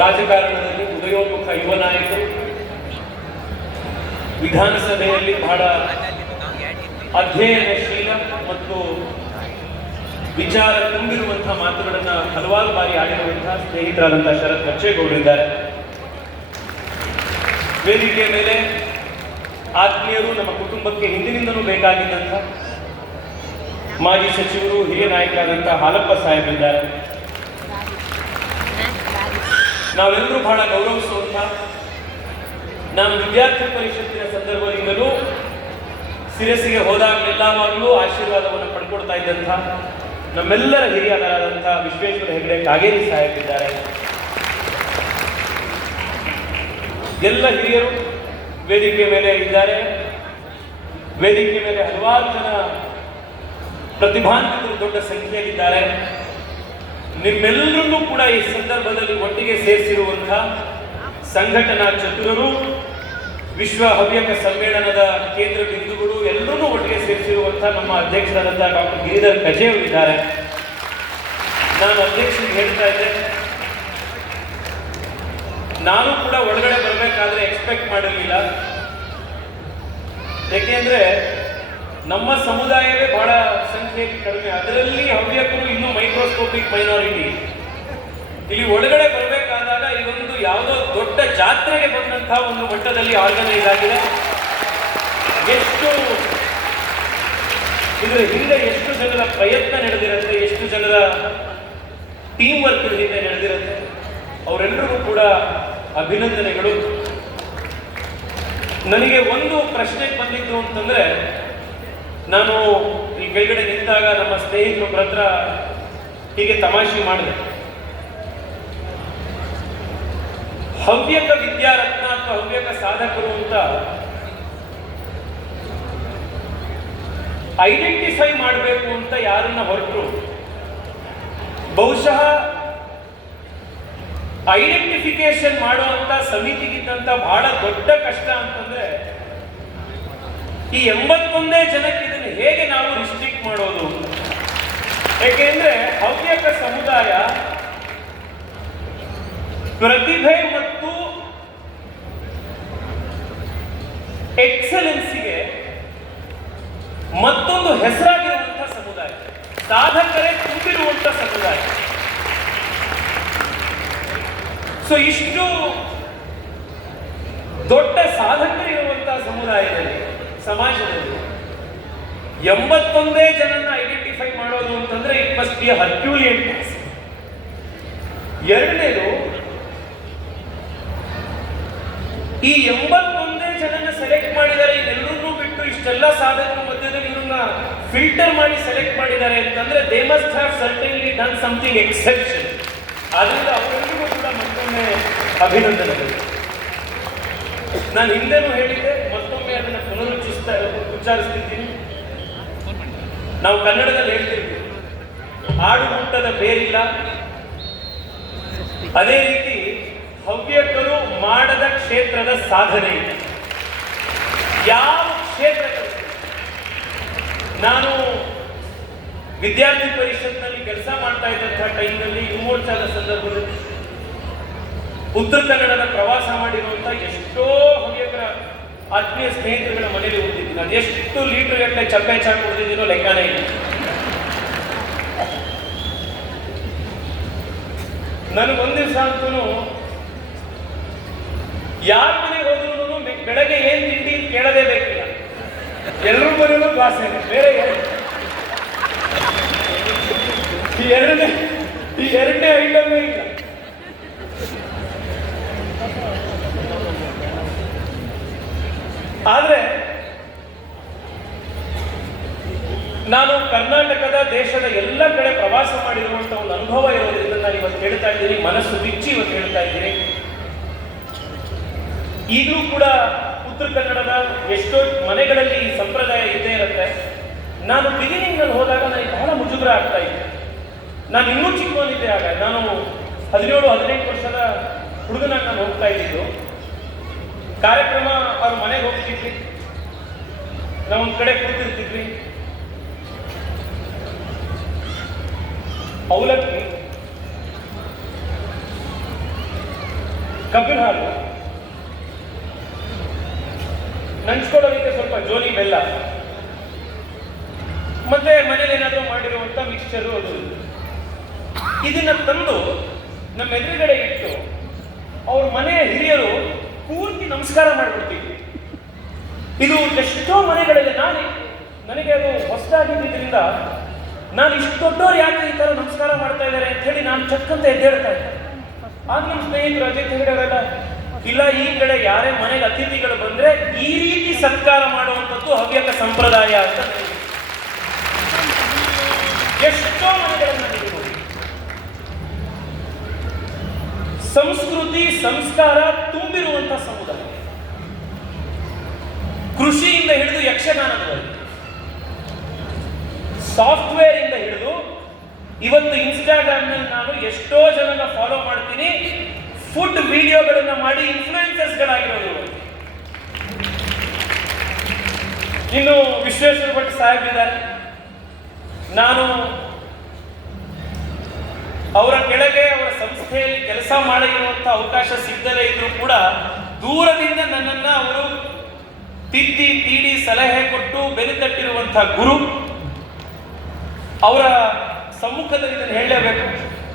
ರಾಜಕಾರಣದಲ್ಲಿ ಉದಯೋನ್ಮುಖ ಯುವ ನಾಯಕರು, ವಿಧಾನಸಭೆಯಲ್ಲಿ ಬಹಳ ಅಧ್ಯಯನಶೀಲ ಮತ್ತು ವಿಚಾರ ತುಂಬಿರುವಂತಹ ಮಾತುಗಳನ್ನು ಹಲವಾರು ಬಾರಿ ಆಡಿರುವಂತಹ ಸ್ನೇಹಿತರಾದಂತಹ ಶರತ್ ಬಚ್ಚೇಗೌಡರಿದ್ದಾರೆ. ವೇದಿಕೆಯ ಮೇಲೆ ಆತ್ಮೀಯರು, ನಮ್ಮ ಕುಟುಂಬಕ್ಕೆ ಹಿಂದಿನಿಂದಲೂ ಬೇಕಾಗಿದ್ದಂಥ ಮಾಜಿ ಸಚಿವರು, ಹಿರಿಯ ನಾಯಕರಾದಂತಹ ಹಾಲಪ್ಪ ಸಾಹೇಬರಿದ್ದಾರೆ. ನಾವೆಲ್ಲರೂ ಬಹಳ ಗೌರವಿಸುವಂಥ, ನಾನು ವಿದ್ಯಾರ್ಥಿ ಪರಿಷತ್ತಿನ ಸಂದರ್ಭದಿಂದಲೂ ಶಿರಸಿಗೆ ಹೋದಾಗಲೆಲ್ಲವಾಗಲೂ ಆಶೀರ್ವಾದವನ್ನು ಪಡ್ಕೊಳ್ತಾ ಇದ್ದಂಥ ನಮ್ಮೆಲ್ಲರ ಹಿರಿಯರಾದಂಥ ವಿಶ್ವೇಶ್ವರ ಹೆಗಡೆ ಕಾಗೇರಿ ಸಾಹೇಬರಿದ್ದಾರೆ. ಎಲ್ಲ ಹಿರಿಯರು ವೇದಿಕೆ ಮೇಲೆ ಇದ್ದಾರೆ. ವೇದಿಕೆ ಮೇಲೆ ಹಲವಾರು ಜನ ಪ್ರತಿಭಾನ್ವಿತರು ದೊಡ್ಡ ಸಂಖ್ಯೆಯಲ್ಲಿದ್ದಾರೆ. ನಿಮ್ಮೆಲ್ಲರನ್ನೂ ಕೂಡ ಈ ಸಂದರ್ಭದಲ್ಲಿ ಒಟ್ಟಿಗೆ ಸೇರಿಸಿರುವಂಥ ಸಂಘಟನಾ ಚತುರರು, ವಿಶ್ವ ಹವ್ಯಕ ಸಮ್ಮೇಳನದ ಕೇಂದ್ರ ಬಿಂದುಗಳು ಎಲ್ಲರೂ ಒಟ್ಟಿಗೆ ಸೇರಿಸಿರುವಂಥ ನಮ್ಮ ಅಧ್ಯಕ್ಷರಾದಂಥ ಡಾಕ್ಟರ್ ಗಿರಿಧರ್ ಕಜೆ ಅವರಿದ್ದಾರೆ. ನಾನು ಅಧ್ಯಕ್ಷರಿಗೆ ಹೇಳ್ತಾ ಇದ್ದೆ, ನಾನು ಕೂಡ ಒಳಗಡೆ ಬರಬೇಕಾದ್ರೆ ಎಕ್ಸ್ಪೆಕ್ಟ್ ಮಾಡಿರಲಿಲ್ಲ. ಏಕೆಂದ್ರೆ ನಮ್ಮ ಸಮುದಾಯವೇ ಬಹಳ ಸಂಖ್ಯೆಯಲ್ಲಿ ಕಡಿಮೆ, ಅದರಲ್ಲಿ ಹವ್ಯಕರು ಇನ್ನೂ ಮೈಕ್ರೋಸ್ಕೋಪಿಕ್ ಮೈನಾರಿಟಿ. ಇಲ್ಲಿ ಒಳಗಡೆ ಬರಬೇಕಾದಾಗ ಇದೊಂದು ಯಾವುದೋ ದೊಡ್ಡ ಜಾತ್ರೆಗೆ ಬಂದಂತಹ ಒಂದು ಮಟ್ಟದಲ್ಲಿ ಆರ್ಗನೈಸ್ ಆಗಿದೆ. ಎಷ್ಟು ಇದರ ಹಿಂದೆ ಎಷ್ಟು ಜನರ ಪ್ರಯತ್ನ ನಡೆದಿರುತ್ತೆ, ಎಷ್ಟು ಜನರ ಟೀಮ್ ವರ್ಕ್ ಹಿಂದೆ ನಡೆದಿರುತ್ತೆ, ಅವರೆಲ್ಲರಿಗೂ ಕೂಡ ಅಭಿನಂದನೆಗಳು. ನನಗೆ ಒಂದು ಪ್ರಶ್ನೆ ಬಂದಿದ್ದು ಅಂತಂದ್ರೆ, ನಾನು ಈ ಕೆಳಗಡೆ ನಿಂತಾಗ ನಮ್ಮ ಸ್ನೇಹಿತರೊಬ್ಬರ ಹತ್ರ ಹೀಗೆ ತಮಾಷೆ ಮಾಡಿದೆ, ಹವ್ಯಕ ವಿದ್ಯಾರತ್ನ ಅಥವಾ ಹವ್ಯಕ ಸಾಧಕರು ಅಂತ ಐಡೆಂಟಿಫೈ ಮಾಡಬೇಕು ಅಂತ ಯಾರನ್ನ ಹೊರಟರು, ಬಹುಶಃ ಐಡೆಂಟಿಫಿಕೇಶನ್ ಮಾಡುವಂತ ಸಮಿತಿಗಿದ್ದಂತ ಬಹಳ ದೊಡ್ಡ ಕಷ್ಟ ಅಂತಂದ್ರೆ, ಈ 81 ಜನಕ್ಕೆ ಇದನ್ನು ಹೇಗೆ ನಾವು ರಿಸ್ಟ್ರಿಕ್ಟ್ ಮಾಡೋದು. ಯಾಕೆಂದ್ರೆ ಹವ್ಯಕ ಸಮುದಾಯ ಪ್ರತಿಭೆ ಮತ್ತು ಎಕ್ಸಲೆನ್ಸಿಗೆ ಮತ್ತೊಂದು ಹೆಸರಾಗಿರುವಂತಹ ಸಮುದಾಯ, ಸಾಧಕರೇ ತುಂಬಿರುವಂತಹ ಸಮುದಾಯ. ಸೊ ಇಷ್ಟು ದೊಡ್ಡ ಸಾಧಕರಿರುವಂತಹ ಸಮುದಾಯದಲ್ಲಿ, ಸಮಾಜದಲ್ಲಿ 81 ಜನನ್ನ ಐಡೆಂಟಿಫೈ ಮಾಡೋದು ಅಂತಂದ್ರೆ ಇಟ್ ಮಸ್ಟ್ ಬಿ ಹರ್ಕ್ಯೂಲಿಯನ್ ಟಾಸ್ಕ್. ಎರಡನೇದು, ಈ 81 ಜನನ್ನ ಸೆಲೆಕ್ಟ್ ಮಾಡಿದ್ದಾರೆ, ಇದೆಲ್ಲರೂ ಬಿಟ್ಟು ಇಷ್ಟೆಲ್ಲ ಸಾಧಕರ ಮಧ್ಯದಲ್ಲಿ ಇವ್ರನ್ನ ಫಿಲ್ಟರ್ ಮಾಡಿ ಸೆಲೆಕ್ಟ್ ಮಾಡಿದ್ದಾರೆ ಅಂತಂದ್ರೆ they must have certainly done something exception. ಆದ್ರಿಂದ ಅವರೆಲ್ಲರಿಗೂ ಕೂಡ ಮತ್ತೊಮ್ಮೆ ಅಭಿನಂದನೆಗಳು. ನಾನು ಹಿಂದೆನೂ ಹೇಳಿದ್ದೆ, ಮತ್ತೊಮ್ಮೆ ಅದನ್ನು ಉಚ್ಚಾರಿಸ್ತಿದ್ದೀನಿ. ನಾವು ಕನ್ನಡದಲ್ಲಿ ಹೇಳ್ತಿರ್ತೀವಿ, ಆಡು ಮುಟ್ಟದ ಬೇರಿಲ್ಲ. ಅದೇ ರೀತಿ ಹವ್ಯಕರು ಮಾಡದ ಕ್ಷೇತ್ರದ ಸಾಧನೆ ಇಲ್ಲ. ಯಾವ ಕ್ಷೇತ್ರ, ನಾನು ವಿದ್ಯಾರ್ಥಿ ಪರಿಷತ್ನಲ್ಲಿ ಕೆಲಸ ಮಾಡ್ತಾ ಇದ್ದಂತಹ ಟೈಮ್ನಲ್ಲಿ ಯುವಮೋರ್ಚಾದ ಸಂದರ್ಭದಲ್ಲಿ ಉತ್ತರ ಕನ್ನಡದ ಪ್ರವಾಸ ಮಾಡಿರುವಂತಹ ಎಷ್ಟೋ ಹವ್ಯಕರ ಆತ್ಮೀಯ ಸ್ನೇಹಿತರುಗಳ ಮನೆಯಲ್ಲಿ ಓದಿದ್ದೀನಿ. ಅದು ಎಷ್ಟು ಲೀಟರ್ ಗಟ್ಟಲೆ ಚಪ್ಪೆ ಚಾ ಕುಡಿದಿದ್ದೀನೋ ಲೆಕ್ಕನೇ ಇಲ್ಲ. ನನಗೊಂದು ದಿವಸ ಅಂತೂ ಯಾರ ಮನೆಗೆ ಹೋದ್ರೂ ಬೆಳಗ್ಗೆ ಏನ್ ತಿಂಡಿ ಕೇಳದೇ ಬೇಕಿಲ್ಲ, ಎಲ್ಲರೂ ಮನೆಯಲ್ಲೂ ದ್ವಾಸೆ, ಬೇರೆ ಈ ಎರಡನೇ ಐಟಮೇ ಇಲ್ಲ. ಆದ್ರೆ ನಾನು ಕರ್ನಾಟಕದ ದೇಶದ ಎಲ್ಲ ಕಡೆ ಪ್ರವಾಸ ಮಾಡಿರುವಂತ ಒಂದು ಅನುಭವ ಇರೋದ್ರಿಂದ ನಾನು ಇವತ್ತು ಹೇಳ್ತಾ ಇದ್ದೀನಿ, ಮನಸ್ಸು ಬಿಚ್ಚಿ ಇವತ್ತು ಹೇಳ್ತಾ ಇದ್ದೀನಿ. ಈಗಲೂ ಕೂಡ ಉತ್ತರ ಕನ್ನಡದ ಎಷ್ಟೋ ಮನೆಗಳಲ್ಲಿ ಈ ಸಂಪ್ರದಾಯ ಇದ್ದೇ ಇರುತ್ತೆ. ನಾನು ಬಿಗಿನಿಂಗ್ ನಲ್ಲಿ ಹೋದಾಗ ನನಗೆ ಬಹಳ ಮುಜುಗರ ಆಗ್ತಾ ಇದೆ. ನಾನು ಇನ್ನೂ ಚಿಕ್ಕವನಿದ್ದೆ, ಆಗ ನಾನು 17-18 ವರ್ಷದ ಹುಡುಗನಾಗ ನಾನು ಹೋಗ್ತಾ ಇದ್ದಿದ್ದು. ಕಾರ್ಯಕ್ರಮ ಅವ್ರ ಮನೆಗೆ ಹೋಗ್ತಿದ್ವಿ, ನಾವೊಂದ್ ಕಡೆ ಕೂತಿರ್ತಿದ್ವಿ, ಅವಲಕ್ಕಿ ಕಬ್ಬಿನ ಹಾಲು, ನಂಚ್ಕೊಳ್ಳೋದಕ್ಕೆ ಸ್ವಲ್ಪ ಜೋನಿ ಬೆಲ್ಲ, ಮತ್ತೆ ಮನೇಲಿ ಏನಾದರೂ ಮಾಡಿರುವಂತ ಮಿಕ್ಸ್ಚರು ಅದು. ಇದನ್ನ ತಂದು ನಮ್ಮ ಎದುರುಗಡೆ ಇಟ್ಟು ಅವ್ರ ಮನೆಯ ಹಿರಿಯರು ಪೂರ್ತಿ ನಮಸ್ಕಾರ ಮಾಡಿಬಿಡ್ತೀವಿ. ಇದು ಎಷ್ಟೋ ಮನೆಗಳಲ್ಲಿ ನನಗೆ ಅದು ಹೊಸದಾಗಿದ್ದರಿಂದ ನಾನು ಇಷ್ಟು ದೊಡ್ಡವ್ರು ಯಾಕೆ ಈ ತರ ನಮಸ್ಕಾರ ಮಾಡ್ತಾ ಇದ್ದಾರೆ ಅಂತ ಹೇಳಿ ನಾನು ಚಕ್ಕಂತ ಎದ್ದೇಳ್ತಾ ಇದ್ದೆ. ಆಗ ನಮ್ಮ ಸ್ನೇಹಿತರು ಅಜಯ್ ಹೆಗಡೆಯವರೆಲ್ಲ, ಇಲ್ಲ ಈ ಕಡೆ ಯಾರೇ ಮನೆಗೆ ಅತಿಥಿಗಳು ಬಂದ್ರೆ ಈ ರೀತಿ ಸತ್ಕಾರ ಮಾಡುವಂಥದ್ದು ಹವ್ಯಕ ಸಂಪ್ರದಾಯ ಅಂತ. ಎಷ್ಟೋ ಮನೆಗಳನ್ನು ನೀಡಿರುವುದು ಸಂಸ್ಕೃತಿ ಸಂಸ್ಕಾರ ತುಂಬಿರುವಂತ ಸಮುದಾಯ. ಕೃಷಿಯಿಂದ ಹಿಡಿದು ಯಕ್ಷಗಾನದವರೆಗೆ, ಸಾಫ್ಟ್ವೇರ್ ಇಂದ ಹಿಡಿದು ಇವತ್ತು ಇನ್ಸ್ಟಾಗ್ರಾಮ್ ನಲ್ಲಿ ನಾನು ಎಷ್ಟೋ ಜನನ ಫಾಲೋ ಮಾಡ್ತೀನಿ, ಫುಡ್ ವಿಡಿಯೋಗಳನ್ನ ಮಾಡಿ ಇನ್ಫ್ಲೂಯೆನ್ಸರ್ಸ್ ಗಳಾಗಿರೋದು. ಇನ್ನು ವಿಶ್ವೇಶ್ವರ ಭಟ್ ಸಾಹೇಬ್ ಇದ್ದಾರೆ, ನಾನು ಅವರ ಕೆಳಗೆ ಅವರ ಸಂಸ್ಥೆಯಲ್ಲಿ ಕೆಲಸ ಮಾಡಿರುವಂತಹ ಅವಕಾಶ ಸಿಗದಲೇ ಇದ್ರೂ ಕೂಡ ದೂರದಿಂದ ನನ್ನನ್ನ ಅವರು ತಿದ್ದಿ ತೀಡಿ ಸಲಹೆ ಕೊಟ್ಟು ಬೆನ್ನು ತಟ್ಟಿರುವಂತಹ ಗುರು. ಅವರ ಸಮ್ಮುಖದಲ್ಲಿ ಇದನ್ನು ಹೇಳಲೇಬೇಕು,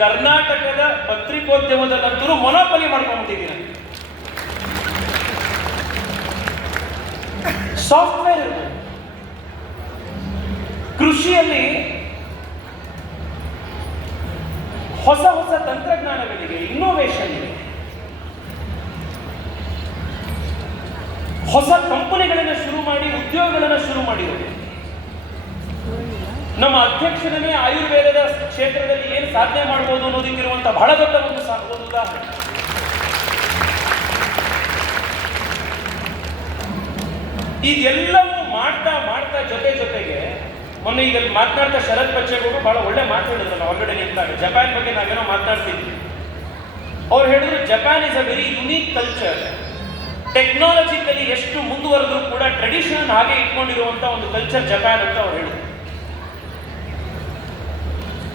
ಕರ್ನಾಟಕದ ಪತ್ರಿಕೋದ್ಯಮದಲ್ಲಂತೂ ಮೊನೋಪಲಿ ಮಾಡ್ಕೊಂಡ್ಬಿಟ್ಟಿದ್ದೀನಿ. ಸಾಫ್ಟ್ವೇರ್ ಇರ್ಬೋದು, ಕೃಷಿಯಲ್ಲಿ ಹೊಸ ಹೊಸ ತಂತ್ರಜ್ಞಾನಗಳಿಗೆ, ಇನ್ನೋವೇಷನ್ ಇದೆ, ಹೊಸ ಕಂಪನಿಗಳನ್ನು ಶುರು ಮಾಡಿ ಉದ್ಯೋಗಗಳನ್ನು ಶುರು ಮಾಡಿದರು. ನಮ್ಮ ಅಧ್ಯಕ್ಷನೇ ಆಯುರ್ವೇದದ ಕ್ಷೇತ್ರದಲ್ಲಿ ಏನು ಸಾಧನೆ ಮಾಡಬಹುದು ಅನ್ನೋದಕ್ಕಿರುವಂತ ಬಹಳ ದೊಡ್ಡ ಒಂದು ಉದಾಹರಣೆ. ಇದೆಲ್ಲವೂ ಮಾಡ್ತಾ ಮಾಡ್ತಾ ಜೊತೆಗೆ ಮೊನ್ನೆ ಈಗ ಮಾತನಾಡ್ತಾ ಶರತ್ ಬಚ್ಚೇಗೌಡರು ಬಹಳ ಒಳ್ಳೆ ಮಾತಾಡಿದ್ರು. ನಾವು ಹೊರಗಡೆ ನಿಂತಾಗ ಜಪಾನ್ ಬಗ್ಗೆ ನಾವೇನೋ ಮಾತನಾಡ್ತಿದ್ವಿ. ಅವ್ರು ಹೇಳಿದ್ರು, Japan is a very unique culture. Technologically ಎಷ್ಟು ಮುಂದುವರೆದ್ರು ಕೂಡ ಟ್ರೆಡಿಷನ್ ಹಾಗೆ ಇಟ್ಕೊಂಡಿರುವಂತ ಒಂದು ಕಲ್ಚರ್ ಜಪಾನ್ ಅಂತ ಅವ್ರು ಹೇಳಿದ್ರು.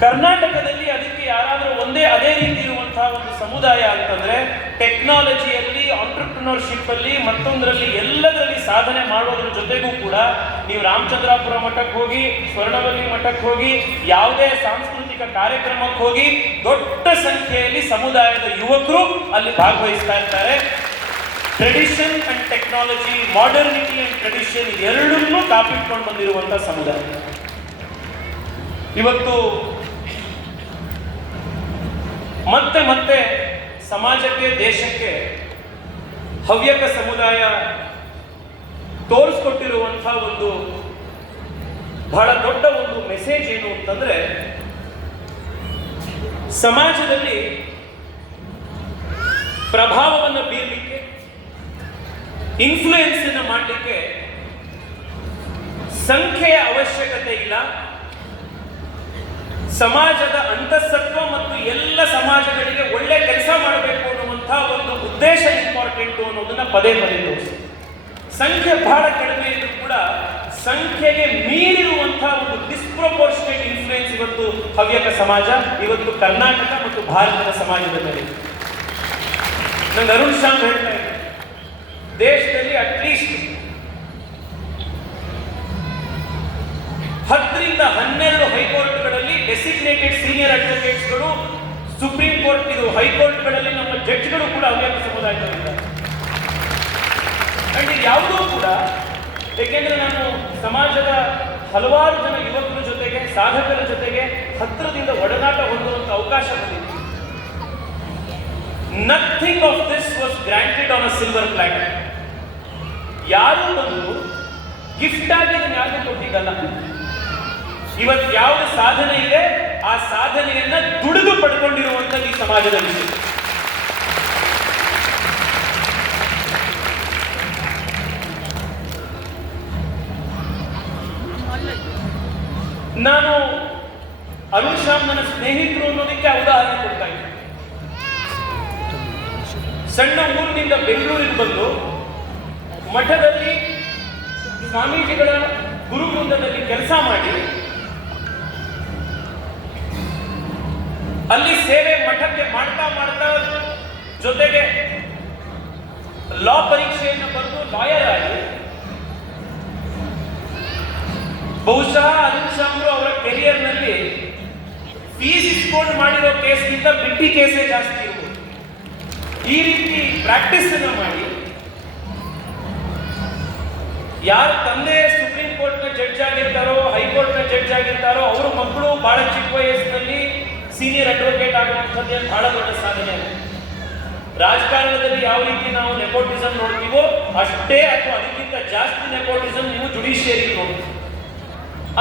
ಕರ್ನಾಟಕದಲ್ಲಿ ಅದಕ್ಕೆ ಯಾರಾದರೂ ಅದೇ ರೀತಿ ಇರುವಂತಹ ಒಂದು ಸಮುದಾಯ ಅಂತಂದ್ರೆ ಟೆಕ್ನಾಲಜಿಯಲ್ಲಿ, ಆಂಟ್ರಪ್ರಿನರ್ಶಿಪ್ ಅಲ್ಲಿ, ಮತ್ತೊಂದರಲ್ಲಿ ಎಲ್ಲದರಲ್ಲಿ ಸಾಧನೆ ಮಾಡೋದ್ರ ಜೊತೆಗೂ ಕೂಡ ನೀವು ರಾಮಚಂದ್ರಾಪುರ ಮಠಕ್ಕೆ ಹೋಗಿ, ಸ್ವರ್ಣವಲ್ಲಿ ಮಠಕ್ಕೆ ಹೋಗಿ, ಯಾವುದೇ ಸಾಂಸ್ಕೃತಿಕ ಕಾರ್ಯಕ್ರಮಕ್ಕೆ ಹೋಗಿ ದೊಡ್ಡ ಸಂಖ್ಯೆಯಲ್ಲಿ ಸಮುದಾಯದ ಯುವಕರು ಅಲ್ಲಿ ಭಾಗವಹಿಸ್ತಾ ಇರ್ತಾರೆ. Tradition and technology, modernity and tradition ಎರಡನ್ನೂ ಕಾಪಿಟ್ಕೊಂಡು ಬಂದಿರುವಂತಹ ಸಮುದಾಯ. ಇವತ್ತು ಮತ್ತೆ ಸಮಾಜಕ್ಕೆ, ದೇಶಕ್ಕೆ ಹವ್ಯಕ ಸಮುದಾಯ ತೋರಿಸ್ಕೊಟ್ಟಿರುವಂತಹ ಒಂದು ಬಹಳ ದೊಡ್ಡ ಒಂದು ಮೆಸೇಜ್ ಏನು ಅಂತಂದ್ರೆ, ಸಮಾಜದಲ್ಲಿ ಪ್ರಭಾವವನ್ನು ಬೀರಲಿಕ್ಕೆ, ಇನ್ಫ್ಲೂಯೆನ್ಸ್ ಅನ್ನು ಮಾಡಲಿಕ್ಕೆ ಸಂಖ್ಯೆಯ ಅವಶ್ಯಕತೆ ಇಲ್ಲ. ಸಮಾಜದ ಅಂತಃಸತ್ವ ಮತ್ತು ಎಲ್ಲ ಸಮಾಜಗಳಿಗೆ ಒಳ್ಳೆ ಕೆಲಸ ಮಾಡಬೇಕು ಅನ್ನುವಂತಹ ಒಂದು ಉದ್ದೇಶ ಇಂಪಾರ್ಟೆಂಟ್ ಅನ್ನೋದನ್ನ ಪದೇ ತೋರಿಸಿ. ಸಂಖ್ಯೆ ಬಹಳ ಕಡಿಮೆ ಇದ್ರೂ ಕೂಡ ಸಂಖ್ಯೆಗೆ ಮೀರಿರುವಂತಹ ಒಂದು ಡಿಸ್ಪ್ರಪೋರ್ಷನೇಟ್ ಇನ್ಫ್ಲೂಯೆನ್ಸ್ ಇವತ್ತು ಹವ್ಯಕ ಸಮಾಜ, ಇವತ್ತು ಕರ್ನಾಟಕ ಮತ್ತು ಭಾರತದ ಸಮಾಜದ ಮೇಲೆ. ನಂಗೆ ಅರುಣ್ ಶ್ಯಾಮ್ ಹೇಳ್ತಾ ಇದ್ದಾರೆ, ದೇಶದಲ್ಲಿ ಅಟ್ಲೀಸ್ಟ್ 10 ರಿಂದ 12 ಹೈಕೋರ್ಟ್ಗಳಲ್ಲಿ ಡೆಸಿಗ್ನೇಟೆಡ್ ಸೀನಿಯರ್ ಅಡ್ವೊಕೇಟ್ಸ್ಗಳು, ಸುಪ್ರೀಂ ಕೋರ್ಟ್, ಇದು ಹೈಕೋರ್ಟ್ಗಳಲ್ಲಿ ನಮ್ಮ ಜಡ್ಜ್ಗಳು ಕೂಡ ಹವ್ಯಕ ಸಮುದಾಯದವರಿದ್ದಾರೆ. ಅಂಡ್ ಯಾವುದೂ ಕೂಡ, ಏಕೆಂದ್ರೆ ನಾನು ಸಮಾಜದ ಹಲವಾರು ಜನ ಯುವಕರ ಜೊತೆಗೆ, ಸಾಧಕರ ಜೊತೆಗೆ ಹತ್ತಿರದಿಂದ ಒಡನಾಟ ಹೊಂದುವಂತ ಅವಕಾಶ ಬಂದಿದೆ. Nothing of this was granted on a silver plotter. ಯಾರು ಬಂದು ಗಿಫ್ಟ್ ಆಗಿ ಇದನ್ನು ಯಾರಿಗೂ ಕೊಟ್ಟಿದ್ದಲ್ಲ. ಇವತ್ತು ಯಾವ ಸಾಧನೆ ಇದೆ ಆ ಸಾಧನೆಯನ್ನ ದುಡಿದು ಪಡ್ಕೊಂಡಿರುವಂತ ಈ ಸಮಾಜದ ವಿಷಯ. ನಾನು ಅರುಣ್ ಶ್ಯಾಮ್ ನನ್ನ ಸ್ನೇಹಿತರು ಅನ್ನೋದಕ್ಕೆ ಉದಾಹರಣೆ ಕೊಡ್ತಾ ಇದ್ದೆ. ಸಣ್ಣ ಊರಿನಿಂದ ಬೆಂಗಳೂರಿಗೆ ಬಂದು ಮಠದಲ್ಲಿ ಸ್ವಾಮೀಜಿಗಳ ಗುರುವೃಂದದಲ್ಲಿ ಕೆಲಸ ಮಾಡಿ ಅಲ್ಲಿ ಸೇವೆ ಮಠಕ್ಕೆ ಮಾಡ್ತಾ ಜೊತೆಗೆ ಲಾ ಪರೀಕ್ಷೆಯನ್ನು ಬರೆದು ಲಾಯರ್ ಆಗಿ ಬಹುಶಃ ಅನಿಲ್ ಶಾಮ್ರು ಅವರ ಕೆರಿಯರ್ನಲ್ಲಿ ಫೀಸ್ ಇಸ್ಕೊಂಡು ಮಾಡಿರೋ ಕೇಸ್ಗಿಂತ ಬಿಟ್ಟಿ ಕೇಸೇ ಜಾಸ್ತಿ ಇರ್ಬೋದು. ಈ ರೀತಿ ಪ್ರಾಕ್ಟೀಸ್ ಅನ್ನ ಮಾಡಿ ಯಾರ ತಂದೆ ಸುಪ್ರೀಂ ಕೋರ್ಟ್ ನ ಜಡ್ಜ್ ಆಗಿರ್ತಾರೋ, ಹೈಕೋರ್ಟ್ ನ ಜಡ್ಜ್ ಆಗಿರ್ತಾರೋ, ಅವ್ರ ಮಕ್ಕಳು ಬಹಳ ಚಿಕ್ಕ ವಯಸ್ಸಿನಲ್ಲಿ ಸೀನಿಯರ್ ಅಡ್ವೊಕೇಟ್ ಆಗುವಂಥದ್ದೇ ಬಹಳ ದೊಡ್ಡ ಸಾಧನೆ ಆಗಿದೆ. ರಾಜಕಾರಣದಲ್ಲಿ ಯಾವ ರೀತಿ ನಾವು ನೆಪೋಟಿಸಮ್ ನೋಡ್ತೀವೋ ಅಷ್ಟೇ ಅಥವಾ ಅದಕ್ಕಿಂತ ಜಾಸ್ತಿ ನೆಪೋಟಿಸಮ್ ನೀವು ಜುಡಿಷಿಯರಿ ನೋಡ್ತೀವಿ.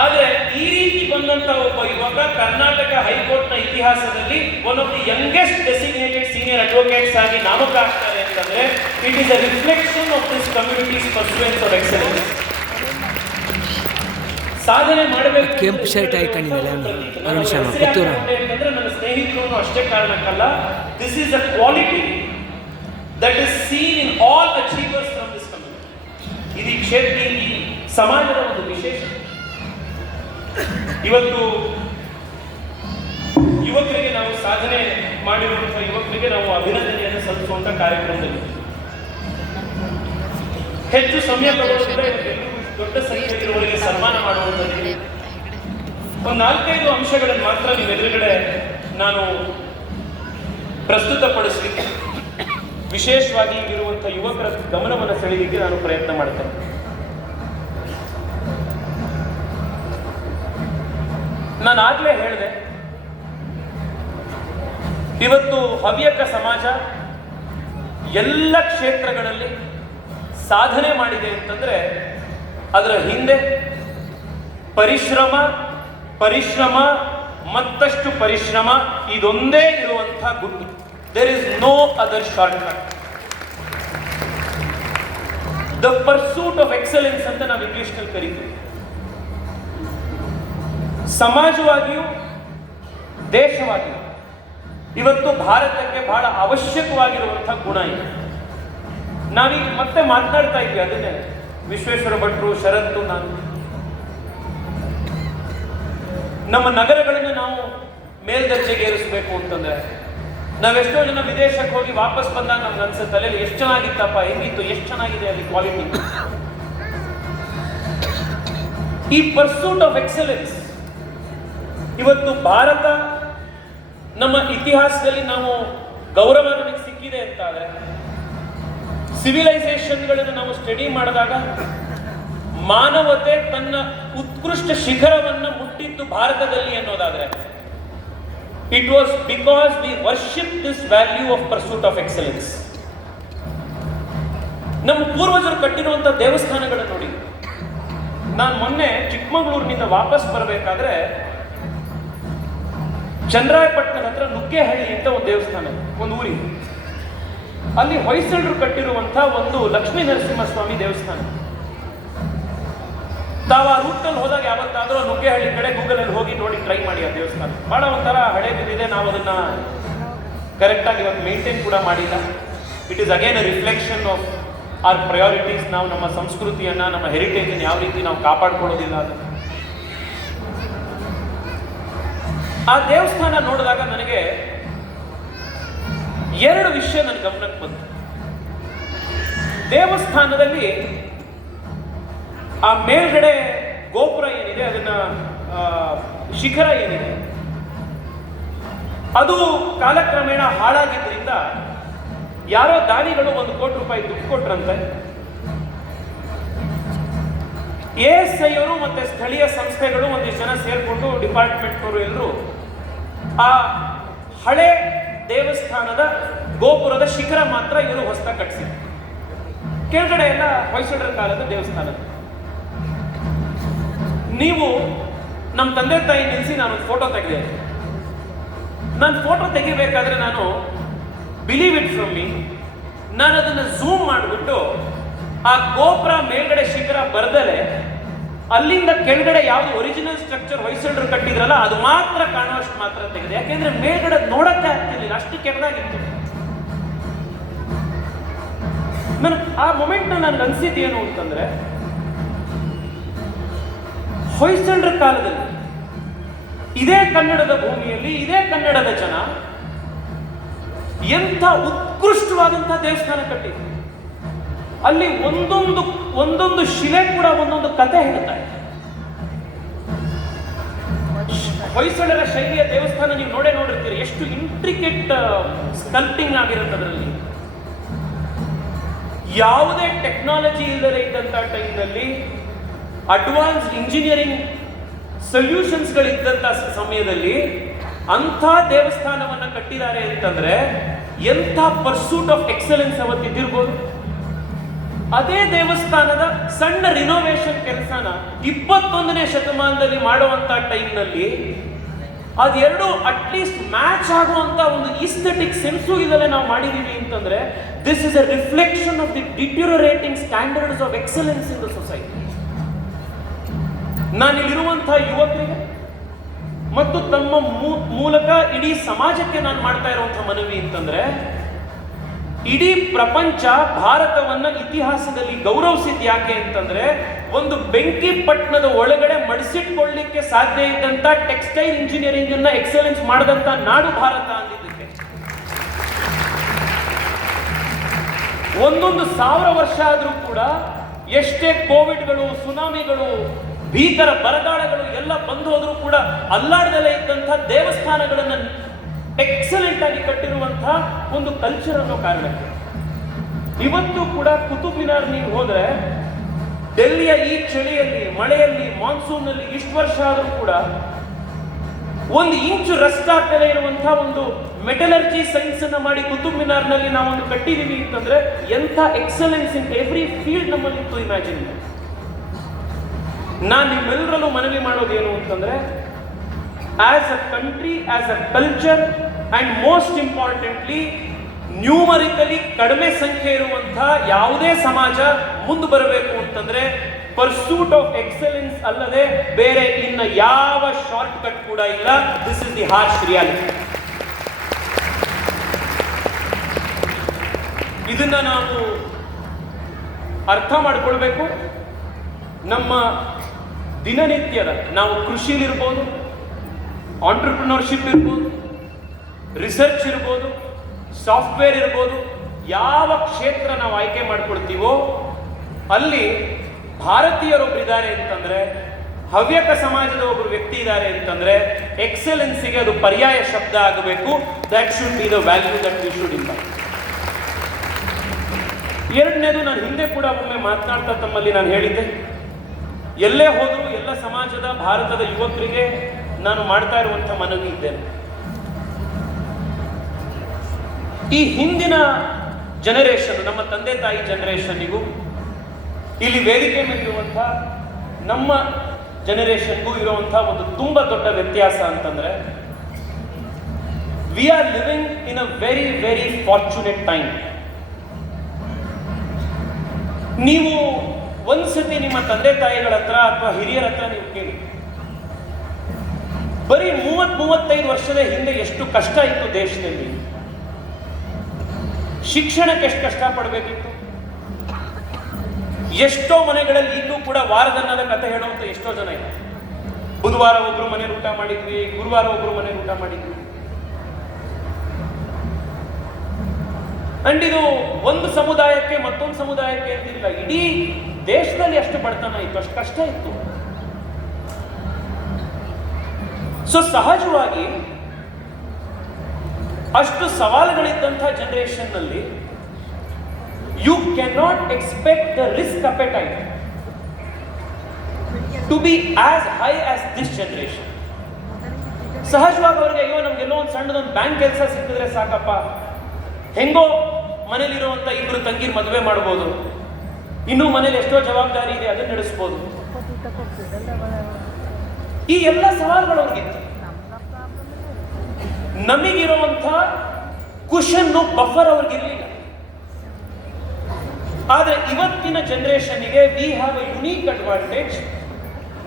ಆದ್ರೆ ಈ ರೀತಿ ಬಂದಂತ ಒಬ್ಬ ಯುವಕ ಕರ್ನಾಟಕ ಹೈಕೋರ್ಟ್ ನ ಇತಿಹಾಸದಲ್ಲಿ one of the youngest designated senior advocates ಆಗಿ ನಾಮಕ ಆಗ್ತಾರೆ ಅಂತಂದ್ರೆ it is a reflection of this community's perseverance of excellence. ಸಾಧನೆ ಮಾಡಬೇಕು ಕೆಂಪು ಶರ್ಟ್ ಹಾಕೊಂಡಿದ್ದಲ್ಲ ಅರುಣ್ ಶರ್ಮಾ ಪುತ್ತೂರು ಅಂತಂದ್ರೆ ನನ್ನ ಸ್ನೇಹಿತರು ಅಷ್ಟೇ ಕಾರಣಕ್ಕಲ್ಲ, this is a quality that is seen in all achievers from this community. ಇದು ಈ ಕ್ಷೇತ್ರ, ಈ ಸಮಾಜದ ಒಂದು ವಿಶೇಷ. ಇವತ್ತು ಯುವಕರಿಗೆ ನಾವು ಸಾಧನೆ ಮಾಡಿರುವಂತಹ ಯುವಕರಿಗೆ ನಾವು ಅಭಿನಂದನೆಯನ್ನು ಸಲ್ಲಿಸುವಂತ ಕಾರ್ಯಕ್ರಮದಲ್ಲಿ ಹೆಚ್ಚು ಸಮಯ ತಗೊಳ್ಳೋದಿಲ್ಲ. ಇವತ್ತೆಲ್ಲರೂ ದೊಡ್ಡ ಸಂಖ್ಯೆಯಲ್ಲಿರುವವರಿಗೆ ಸನ್ಮಾನ ಮಾಡುವಂಥದ್ದು ಒಂದು 4-5 ಅಂಶಗಳನ್ನು ಮಾತ್ರ ನಿಮ್ಮ ಎದುರುಗಡೆ ನಾನು ಪ್ರಸ್ತುತಪಡಿಸಲಿಕ್ಕೆ, ವಿಶೇಷವಾಗಿ ಇರುವಂತಹ ಯುವಕರ ಗಮನವನ್ನು ಸೆಳೆಯಲಿಕ್ಕೆ ನಾನು ಪ್ರಯತ್ನ ಮಾಡ್ತೇನೆ. ನಾನು ಆಗ್ಲೇ ಹೇಳಿದೆ, ಇವತ್ತು ಹವ್ಯಕ ಸಮಾಜ ಎಲ್ಲ ಕ್ಷೇತ್ರಗಳಲ್ಲಿ ಸಾಧನೆ ಮಾಡಿದೆ ಅಂತಂದ್ರೆ ಅದರ ಹಿಂದೆ ಪರಿಶ್ರಮ, ಪರಿಶ್ರಮ, ಮತ್ತಷ್ಟು ಪರಿಶ್ರಮ ಇದೊಂದೇ ಇರುವಂತಹ ಗುಟ್ಟು. There is no other shortcut. The pursuit of excellence ಅಂತ ನಾವು ಇಂಗ್ಲಿಷ್ನಲ್ಲಿ ಕರೀತೀವಿ. ಸಮಾಜವಾಗಿಯೂ ದೇಶವಾಗಿಯೂ ಇವತ್ತು ಭಾರತಕ್ಕೆ ಬಹಳ ಅವಶ್ಯಕವಾಗಿರುವಂತಹ ಗುಣ ಇದೆ. ನಾವೀಗ ಮತ್ತೆ ಮಾತನಾಡ್ತಾ ಇದ್ವಿ ಅದನ್ನೇ, ವಿಶ್ವೇಶ್ವರ ಭಟ್ರು, ಶರತ್ತು, ನಾನು ನಮ್ಮ ನಗರಗಳನ್ನು ನಾವು ಮೇಲ್ದರ್ಜೆಗೆ ಏರಿಸಬೇಕು ಅಂತಂದ್ರೆ ನಾವೆಷ್ಟೋ ಜನ ವಿದೇಶಕ್ಕೆ ಹೋಗಿ ವಾಪಸ್ ಬಂದಾಗ ನಮ್ಗೆ ಅನ್ಸುತ್ತೆ ಅಲ್ಲಿ ಎಷ್ಟು ಚೆನ್ನಾಗಿತ್ತಪ್ಪ, ಹೆಂಗಿತ್ತು, ಎಷ್ಟು ಚೆನ್ನಾಗಿದೆ ಅಲ್ಲಿ ಕ್ವಾಲಿಟಿ. ಈ ಪರ್ಸೂಟ್ ಆಫ್ ಎಕ್ಸಲೆನ್ಸ್ ಇವತ್ತು ಭಾರತ ನಮ್ಮ ಇತಿಹಾಸದಲ್ಲಿ ನಾವು ಗೌರವ ನಮಗೆ ಸಿಕ್ಕಿದೆ ಅಂತಾದ್ರೆ, ಸಿವಿಲೈಸೇಷನ್ಗಳನ್ನು ನಾವು ಸ್ಟಡಿ ಮಾಡಿದಾಗ ಮಾನವತೆ ತನ್ನ ಉತ್ಕೃಷ್ಟ ಶಿಖರವನ್ನು ಮುಟ್ಟಿದ್ದು ಭಾರತದಲ್ಲಿ ಅನ್ನೋದಾದ್ರೆ it was because we worship this value of pursuit of excellence. ನಮ್ಮ ಪೂರ್ವಜರು ಕಟ್ಟಿರುವಂತ ದೇವಸ್ಥಾನಗಳನ್ನು ನೋಡಿ. ನಾನು ಮೊನ್ನೆ ಚಿಕ್ಕಮಗಳೂರಿನಿಂದ ವಾಪಸ್ ಬರಬೇಕಾದ್ರೆ ಚಂದ್ರಾಯಪಟ್ಟಣದ ಹತ್ರ ನುಗ್ಗೇಹಳ್ಳಿ ಅಂತ ಒಂದು ದೇವಸ್ಥಾನ, ಒಂದು ಊರಿಗೆ, ಅಲ್ಲಿ ಹೊಯ್ಸಳರು ಕಟ್ಟಿರುವಂತಹ ಒಂದು ಲಕ್ಷ್ಮೀ ನರಸಿಂಹಸ್ವಾಮಿ ದೇವಸ್ಥಾನ. ತಾವು ಆ ರೂಟ್ನಲ್ಲಿ ಹೋದಾಗ ಯಾವತ್ತಾದ್ರೂ ನುಗ್ಗೇಹಳ್ಳಿ ಕಡೆ ಗೂಗಲ್ ಅಲ್ಲಿ ಹೋಗಿ ನೋಡಿ ಟ್ರೈ ಮಾಡಿ. ಆ ದೇವಸ್ಥಾನ ಬಹಳ ಒಂಥರ ಹಳೆ ಬಿದ್ದಿದೆ. ನಾವು ಅದನ್ನ ಕರೆಕ್ಟ್ ಆಗಿ ಇವತ್ತು ಮೇಂಟೈನ್ ಕೂಡ ಮಾಡಿಲ್ಲ. It is again a reflection of our priorities. ನಾವು ನಮ್ಮ ಸಂಸ್ಕೃತಿಯನ್ನ, ನಮ್ಮ ಹೆರಿಟೇಜ್ ಯಾವ ರೀತಿ ನಾವು ಕಾಪಾಡ್ಕೊಳ್ಳೋದಿಲ್ಲ ಅದು. ಆ ದೇವಸ್ಥಾನ ನೋಡಿದಾಗ ನನಗೆ 2 ವಿಷಯ ನನ್ನ ಗಮನಕ್ಕೆ ಬಂತು. ದೇವಸ್ಥಾನದಲ್ಲಿ ಆ ಮೇಲ್ಗಡೆ ಗೋಪುರ ಏನಿದೆ, ಅದನ್ನ ಶಿಖರ ಏನಿದೆ, ಅದು ಕಾಲಕ್ರಮೇಣ ಹಾಳಾಗಿದ್ದರಿಂದ ಯಾರೋ ದಾನಿಗಳು 1 ಕೋಟಿ ರೂಪಾಯಿ ದುಡ್ಡು ಕೊಟ್ರಂತೆ. ASI ಅವರು ಮತ್ತೆ ಸ್ಥಳೀಯ ಸಂಸ್ಥೆಗಳು ಒಂದಿಷ್ಟು ಜನ ಸೇರ್ಕೊಂಡು, ಡಿಪಾರ್ಟ್ಮೆಂಟ್ನವರು ಎಲ್ಲರೂ ಆ ಹಳೆ ದೇವಸ್ಥಾನದ ಗೋಪುರದ ಶಿಖರ ಮಾತ್ರ ಇವರು ಹೊಸದಾಗಿ ಕಟ್ಟಿಸಿದ್ರು. ಕೆಳಗಡೆ ಎಲ್ಲ ಹೊಯ್ಸಳರ ಕಾಲದ ದೇವಸ್ಥಾನ. ನೀವು ನಮ್ಮ ತಂದೆ ತಾಯಿ ನಿಲ್ಲಿಸಿ ನಾನು ಫೋಟೋ ತೆಗೆದೆ. ನಾನು ಫೋಟೋ ತೆಗಿಬೇಕಾದ್ರೆ ನಾನು ಬಿಲೀವ್ ಇಟ್ ಫ್ರಮ್ ಮೀ, ನಾನು ಅದನ್ನು ಝೂಮ್ ಮಾಡಿಬಿಟ್ಟು ಆ ಗೋಪುರ ಮೇಲ್ಗಡೆ ಶಿಖರ ಬರ್ದಲೆ ಅಲ್ಲಿಂದ ಕೆಳಗಡೆ ಯಾವ್ದು ಒರಿಜಿನಲ್ ಸ್ಟ್ರಕ್ಚರ್ ಹೊಯ್ಸಳರು ಕಟ್ಟಿದ್ರಲ್ಲ ಅದು ಮಾತ್ರ ಕಾಣುವಷ್ಟು ಮಾತ್ರ ತೆಗೆದೆ. ಯಾಕೆಂದ್ರೆ ಮೇಲ್ಗಡೆ ನೋಡಕ್ಕೆ ಆಗ್ತಿರ್ಲಿಲ್ಲ, ಅಷ್ಟು ಕೆಳಗಾಗಿತ್ತು. ಆ ಮೊಮೆಂಟ್ ನನ್ಗೆ ಅನ್ಸಿದ್ದೇನು ಅಂತಂದ್ರೆ, ಹೊಯ್ಸಳರ ಕಾಲದಲ್ಲಿ ಇದೇ ಕನ್ನಡದ ಭೂಮಿಯಲ್ಲಿ, ಇದೇ ಕನ್ನಡದ ಜನ ಎಂಥ ಉತ್ಕೃಷ್ಟವಾದಂತಹ ದೇವಸ್ಥಾನ ಕಟ್ಟಿದ್ರು. ಅಲ್ಲಿ ಒಂದೊಂದು ಶಿಲೆ ಕೂಡ ಒಂದೊಂದು ಕತೆ ಹೇಳ್ತಾ ಇದೆ. ಹೊಯ್ಸಳರ ಶೈಲಿಯ ದೇವಸ್ಥಾನ ನೀವು ನೋಡಿರ್ತೀರಿ, ಎಷ್ಟು ಇಂಟ್ರಿಕೇಟ್ ಸ್ಕಲ್ಪ್ಟಿಂಗ್ ಆಗಿರುತ್ತೆ ಅದರಲ್ಲಿ. ಯಾವುದೇ ಟೆಕ್ನಾಲಜಿ ಇಲ್ಲದೆ ಇದ್ದಂಥ ಟೈಮ್ನಲ್ಲಿ ಅಡ್ವಾನ್ಸ್ಡ್ ಇಂಜಿನಿಯರಿಂಗ್ ಸೊಲ್ಯೂಷನ್ಸ್ಗಳಿದ್ದಂಥ ಸಮಯದಲ್ಲಿ ಅಂಥ ದೇವಸ್ಥಾನವನ್ನು ಕಟ್ಟಿದ್ದಾರೆ ಅಂತಂದ್ರೆ ಎಂಥ ಪರ್ಸೂಟ್ ಆಫ್ ಎಕ್ಸಲೆನ್ಸ್ ಅವತ್ತಿದ್ದಿರ್ಬೋದು. ಅದೇ ದೇವಸ್ಥಾನದ ಸಣ್ಣ ರಿನೋವೇಷನ್ ಕೆಲಸನ 21ನೇ ಶತಮಾನದಲ್ಲಿ ಮಾಡುವಂತ ಟೈಮ್ನಲ್ಲಿ ಅದೆರಡು ಅಟ್ಲೀಸ್ಟ್ ಮ್ಯಾಚ್ ಆಗುವಂತ ಒಂದು ಈಸ್ಥೆಟಿಕ್ ಸೆನ್ಸು ಇದಲ್ಲೇ ನಾವು ಮಾಡಿದೀವಿ ಅಂತಂದ್ರೆ this is a reflection of the deteriorating standards of excellence in the society. ನಾನಿಲ್ಲಿರುವಂತಹ ಯುವಕರಿಗೆ ಮತ್ತು ತಮ್ಮ ಮೂಲಕ ಇಡೀ ಸಮಾಜಕ್ಕೆ ನಾನು ಮಾಡ್ತಾ ಇರುವಂತಹ ಮನವಿ ಅಂತಂದ್ರೆ, ಇಡೀ ಪ್ರಪಂಚ ಭಾರತವನ್ನ ಇತಿಹಾಸದಲ್ಲಿ ಗೌರವಿಸಿದ್ ಯಾಕೆ ಅಂತಂದ್ರೆ ಒಂದು ಬೆಂಕಿ ಪಟ್ಟಣದ ಒಳಗಡೆ ಮಡಿಸಿಟ್ಕೊಳ್ಳಿಕ್ಕೆ ಸಾಧ್ಯ ಇದ್ದಂತ ಟೆಕ್ಸ್ಟೈಲ್ ಇಂಜಿನಿಯರಿಂಗ್ ಅನ್ನ ಎಕ್ಸಲೆನ್ಸ್ ಮಾಡಿದಂತ ನಾಡು ಭಾರತ ಅಂದಿದ್ದಕ್ಕೆ. 1000 ವರ್ಷ ಆದ್ರೂ ಕೂಡ ಎಷ್ಟೇ ಕೋವಿಡ್ಗಳು, ಸುನಾಮಿಗಳು, ಭೀಕರ ಬರಗಾಲಗಳು ಎಲ್ಲ ಬಂದು ಹೋದ್ರೂ ಕೂಡ ಅಲ್ಲಾಡದಲ್ಲೇ ಇದ್ದಂತಹ ದೇವಸ್ಥಾನಗಳನ್ನ ಎಕ್ಸಲೆಂಟ್ ಆಗಿ ಕಟ್ಟಿರುವಂತಹ ಒಂದು ಕಲ್ಚರ್ ಅನ್ನೋ ಕಾರಣಕ್ಕೆ ಇವತ್ತು ಕೂಡ ಕುತುಬ್ ಮಿನಾರ್ ನೀವು ಹೋದ್ರೆ ಡೆಲ್ಲಿಯ ಈ ಚಳಿಯಲ್ಲಿ, ಮಳೆಯಲ್ಲಿ, ಮಾನ್ಸೂನ್ ನಲ್ಲಿ ಇಷ್ಟು ವರ್ಷ ಆದ್ರೂ ಕೂಡ 1 ಇಂಚು ರಸ್ಟ್ ಆಗ್ತಲೇ ಇರುವಂತಹ ಒಂದು ಮೆಟಲರ್ಜಿ ಸೈನ್ಸ್ ಅನ್ನ ಮಾಡಿ ಕುತುಬ್ ಮಿನಾರ್ ನಲ್ಲಿ ನಾವೊಂದು ಕಟ್ಟಿದೀವಿ ಅಂತಂದ್ರೆ ಎಂಥ ಎಕ್ಸಲೆನ್ಸ್ ಇನ್ ಎವ್ರಿ ಫೀಲ್ಡ್ ನಮ್ಮಲ್ಲಿತ್ತು. ಇಮ್ಯಾಜಿನ್. ನಾನು ನಿಮ್ಮೆಲ್ಲರಲ್ಲೂ ಮನವಿ ಮಾಡೋದೇನು ಅಂತಂದ್ರೆ, as a country, as a culture and most importantly numerically ಕಡಿಮೆ ಸಂಖ್ಯೆ ಇರುವಂತಹ ಯಾವುದೇ ಸಮಾಜ ಮುಂದೆ ಬರಬೇಕು ಅಂತಂದ್ರೆ ಪರ್ಸೂಟ್ ಆಫ್ ಎಕ್ಸಲೆನ್ಸ್ ಅಲ್ಲದೆ ಬೇರೆ ಇನ್ನ ಯಾವ ಶಾರ್ಟ್ ಕಟ್ ಕೂಡ ಇಲ್ಲ. This is the harsh reality. ಇದನ್ನ ನಾವು ಅರ್ಥ ಮಾಡ್ಕೊಳ್ಬೇಕು. ನಮ್ಮ ದಿನನಿತ್ಯದ ನಾವು ಕೃಷಿಲಿರ್ಬೋದು, ಆಂಟ್ರಪ್ರಿನರ್ಶಿಪ್ ಇರ್ಬೋದು, ರಿಸರ್ಚ್ ಇರ್ಬೋದು, ಸಾಫ್ಟ್ವೇರ್ ಇರ್ಬೋದು, ಯಾವ ಕ್ಷೇತ್ರ ನಾವು ಆಯ್ಕೆ ಮಾಡ್ಕೊಳ್ತೀವೋ ಅಲ್ಲಿ ಭಾರತೀಯರೊಬ್ಬರಿದ್ದಾರೆ ಅಂತಂದ್ರೆ, ಹವ್ಯಕ ಸಮಾಜದ ಒಬ್ಬರು ವ್ಯಕ್ತಿ ಇದ್ದಾರೆ ಅಂತಂದ್ರೆ ಎಕ್ಸಲೆನ್ಸಿಗೆ ಅದು ಪರ್ಯಾಯ ಶಬ್ದ ಆಗಬೇಕು. That should be the value that we should inspire. ಎರಡನೇದು, ನಾನು ಹಿಂದೆ ಕೂಡ ಒಮ್ಮೆ ಮಾತನಾಡ್ತಾ ತಮ್ಮಲ್ಲಿ ನಾನು ಹೇಳಿದ್ದೆ, ಎಲ್ಲೇ ಹೋದರೂ ಎಲ್ಲ ಸಮಾಜದ ಭಾರತದ ಯುವಕರಿಗೆ ನಾನು ಮಾಡ್ತಾ ಇರುವಂಥ ಮನವಿ ಇದ್ದೇನೆ. ಈ ಹಿಂದಿನ ಜನರೇಷನ್, ನಮ್ಮ ತಂದೆ ತಾಯಿ ಜನರೇಷನ್ನಿಗೂ ಇಲ್ಲಿ ವೇದಿಕೆ ಮೇಲಿರುವಂಥ ನಮ್ಮ ಜನರೇಷನ್ಗೂ ಇರುವಂಥ ಒಂದು ತುಂಬ ದೊಡ್ಡ ವ್ಯತ್ಯಾಸ ಅಂತಂದ್ರೆ, we are living in a very very fortunate time. ನೀವು ಒಂದ್ಸತಿ ನಿಮ್ಮ ತಂದೆ ತಾಯಿಗಳ ಹತ್ರ ಅಥವಾ ಹಿರಿಯರ ಹತ್ರ ನೀವು ಕೇಳಿ, ಬರೀ 30-35 ವರ್ಷದ ಹಿಂದೆ ಎಷ್ಟು ಕಷ್ಟ ಇತ್ತು ದೇಶದಲ್ಲಿ, ಶಿಕ್ಷಣಕ್ಕೆ ಎಷ್ಟು ಕಷ್ಟಪಡಬೇಕಿತ್ತು. ಎಷ್ಟೋ ಮನೆಗಳಲ್ಲಿ ಇನ್ನೂ ಕೂಡ ವಾರದನ್ನದ ಕಥೆ ಹೇಳುವಂತ ಎಷ್ಟೋ ಜನ ಇದೆ. ಬುಧವಾರ ಒಬ್ರು ಮನೇಲಿ ಊಟ ಮಾಡಿದ್ವಿ, ಗುರುವಾರ ಒಬ್ರು ಮನೇಲಿ ಊಟ ಮಾಡಿದ್ವಿ. ಅಂಡ್ ಇದು ಒಂದು ಸಮುದಾಯಕ್ಕೆ ಮತ್ತೊಂದು ಸಮುದಾಯಕ್ಕೆ ಅಂತಿಲ್ಲ, ಇಡೀ ದೇಶದಲ್ಲಿ ಅಷ್ಟು ಬಡತನ ಇತ್ತು, ಅಷ್ಟು ಕಷ್ಟ ಇತ್ತು. ಸೊ ಸಹಜವಾಗಿ ಅಷ್ಟು ಸವಾಲುಗಳಿದ್ದಂತಹ ಜನರೇಷನ್ ನಲ್ಲಿ you can not expect the risk appetite to be as high as this generation. ಸಹಜವಾಗಿ ಅವರಿಗೆ ಅಯ್ಯೋ ನಮ್ಗೆಲ್ಲೋ ಒಂದು ಸಣ್ಣದೊಂದು ಬ್ಯಾಂಕ್ ಕೆಲಸ ಸಿಕ್ಕಿದ್ರೆ ಸಾಕಪ್ಪ, ಹೆಂಗೋ ಮನೇಲಿರುವಂತ 2 ತಂಗಿರ್ ಮದುವೆ ಮಾಡ್ಬೋದು, ಇನ್ನೂ ಮನೇಲಿ ಎಷ್ಟೋ ಜವಾಬ್ದಾರಿ ಇದೆ ಅದನ್ನ ನಡೆಸ್ಬೋದು. ಈ ಎಲ್ಲ ಸವಾಲುಗಳು ಅವ್ರಿಗಿತ್ತು. ನಮಗಿರುವಂಥ ಕುಶನ್ ಬಫರ್ ಅವ್ರಿಗಿರ್ಲಿಲ್ಲ. ಆದ್ರೆ ಇವತ್ತಿನ ಜನರೇಷನ್ಗೆ we have a unique advantage.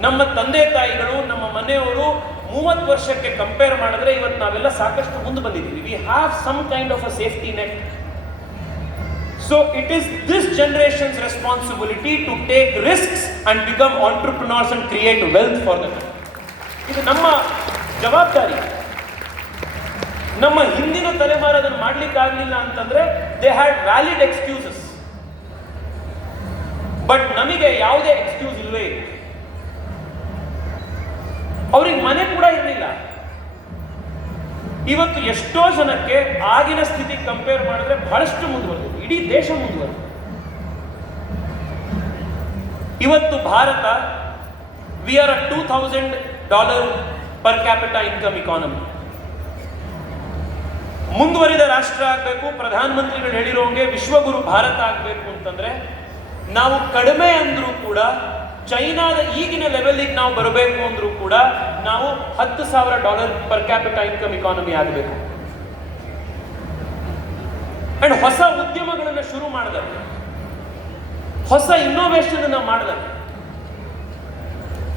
ನಮ್ಮ ತಂದೆ ತಾಯಿಗಳು, ನಮ್ಮ ಮನೆಯವರು 30 ವರ್ಷಕ್ಕೆ ಕಂಪೇರ್ ಮಾಡಿದ್ರೆ ಇವತ್ತು ನಾವೆಲ್ಲ ಸಾಕಷ್ಟು ಮುಂದೆ ಬಂದಿದ್ದೀವಿ. We have some kind of a safety net. So it is this generation's responsibility to take risks and become entrepreneurs and create wealth for them. ಇದು ನಮ್ಮ ಜವಾಬ್ದಾರಿ. ನಮ್ಮ ಹಿಂದಿನ ತಲೆಮಾರು ಅದನ್ನು ಮಾಡ್ಲಿಕ್ಕೆ ಆಗಲಿಲ್ಲ ಅಂತಂದ್ರೆ they had valid excuses. But ನಮಗೆ ಯಾವುದೇ ಎಕ್ಸ್ಕ್ಯೂಸ್ ಇಲ್ಲವೇ ಇಲ್ಲ. ಅವ್ರಿಗೆ ಮನೆ ಕೂಡ ಇರಲಿಲ್ಲ. ಇವತ್ತು ಎಷ್ಟೋ ಜನಕ್ಕೆ ಆಗಿನ ಸ್ಥಿತಿ ಕಂಪೇರ್ ಮಾಡಿದ್ರೆ ಬಹಳಷ್ಟು ಮುಂದುವರೆದಿದೆ, ಇಡೀ ದೇಶ ಮುಂದುವರೆದಿದೆ. ಇವತ್ತು Bharat we are a $2,000 per capita income economy. ಮುಂದುವರಿದ ರಾಷ್ಟ್ರ ಆಗಬೇಕು, ಪ್ರಧಾನಮಂತ್ರಿಗಳು ಹೇಳಿರೋಂಗೆ ವಿಶ್ವಗುರು ಭಾರತ ಆಗಬೇಕು ಅಂತಂದ್ರೆ ನಾವು ಕಡಿಮೆ ಅಂದ್ರೂ ಕೂಡ ಚೈನಾದ ಈಗಿನ ಲೆವೆಲ್ಗೆ ನಾವು ಬರಬೇಕು ಅಂದ್ರೂ ಕೂಡ ನಾವು $10,000 ಪರ್ ಕ್ಯಾಪಿಟಾ ಇನ್ಕಮ್ ಇಕಾನಮಿ ಆಗಬೇಕು. ಅಂಡ್ ಹೊಸ ಉದ್ಯಮಗಳನ್ನು ಶುರು ಮಾಡಿದಾಗ, ಹೊಸ ಇನ್ನೋವೇಷನ್ ಅನ್ನ ಮಾಡಿದಾಗ,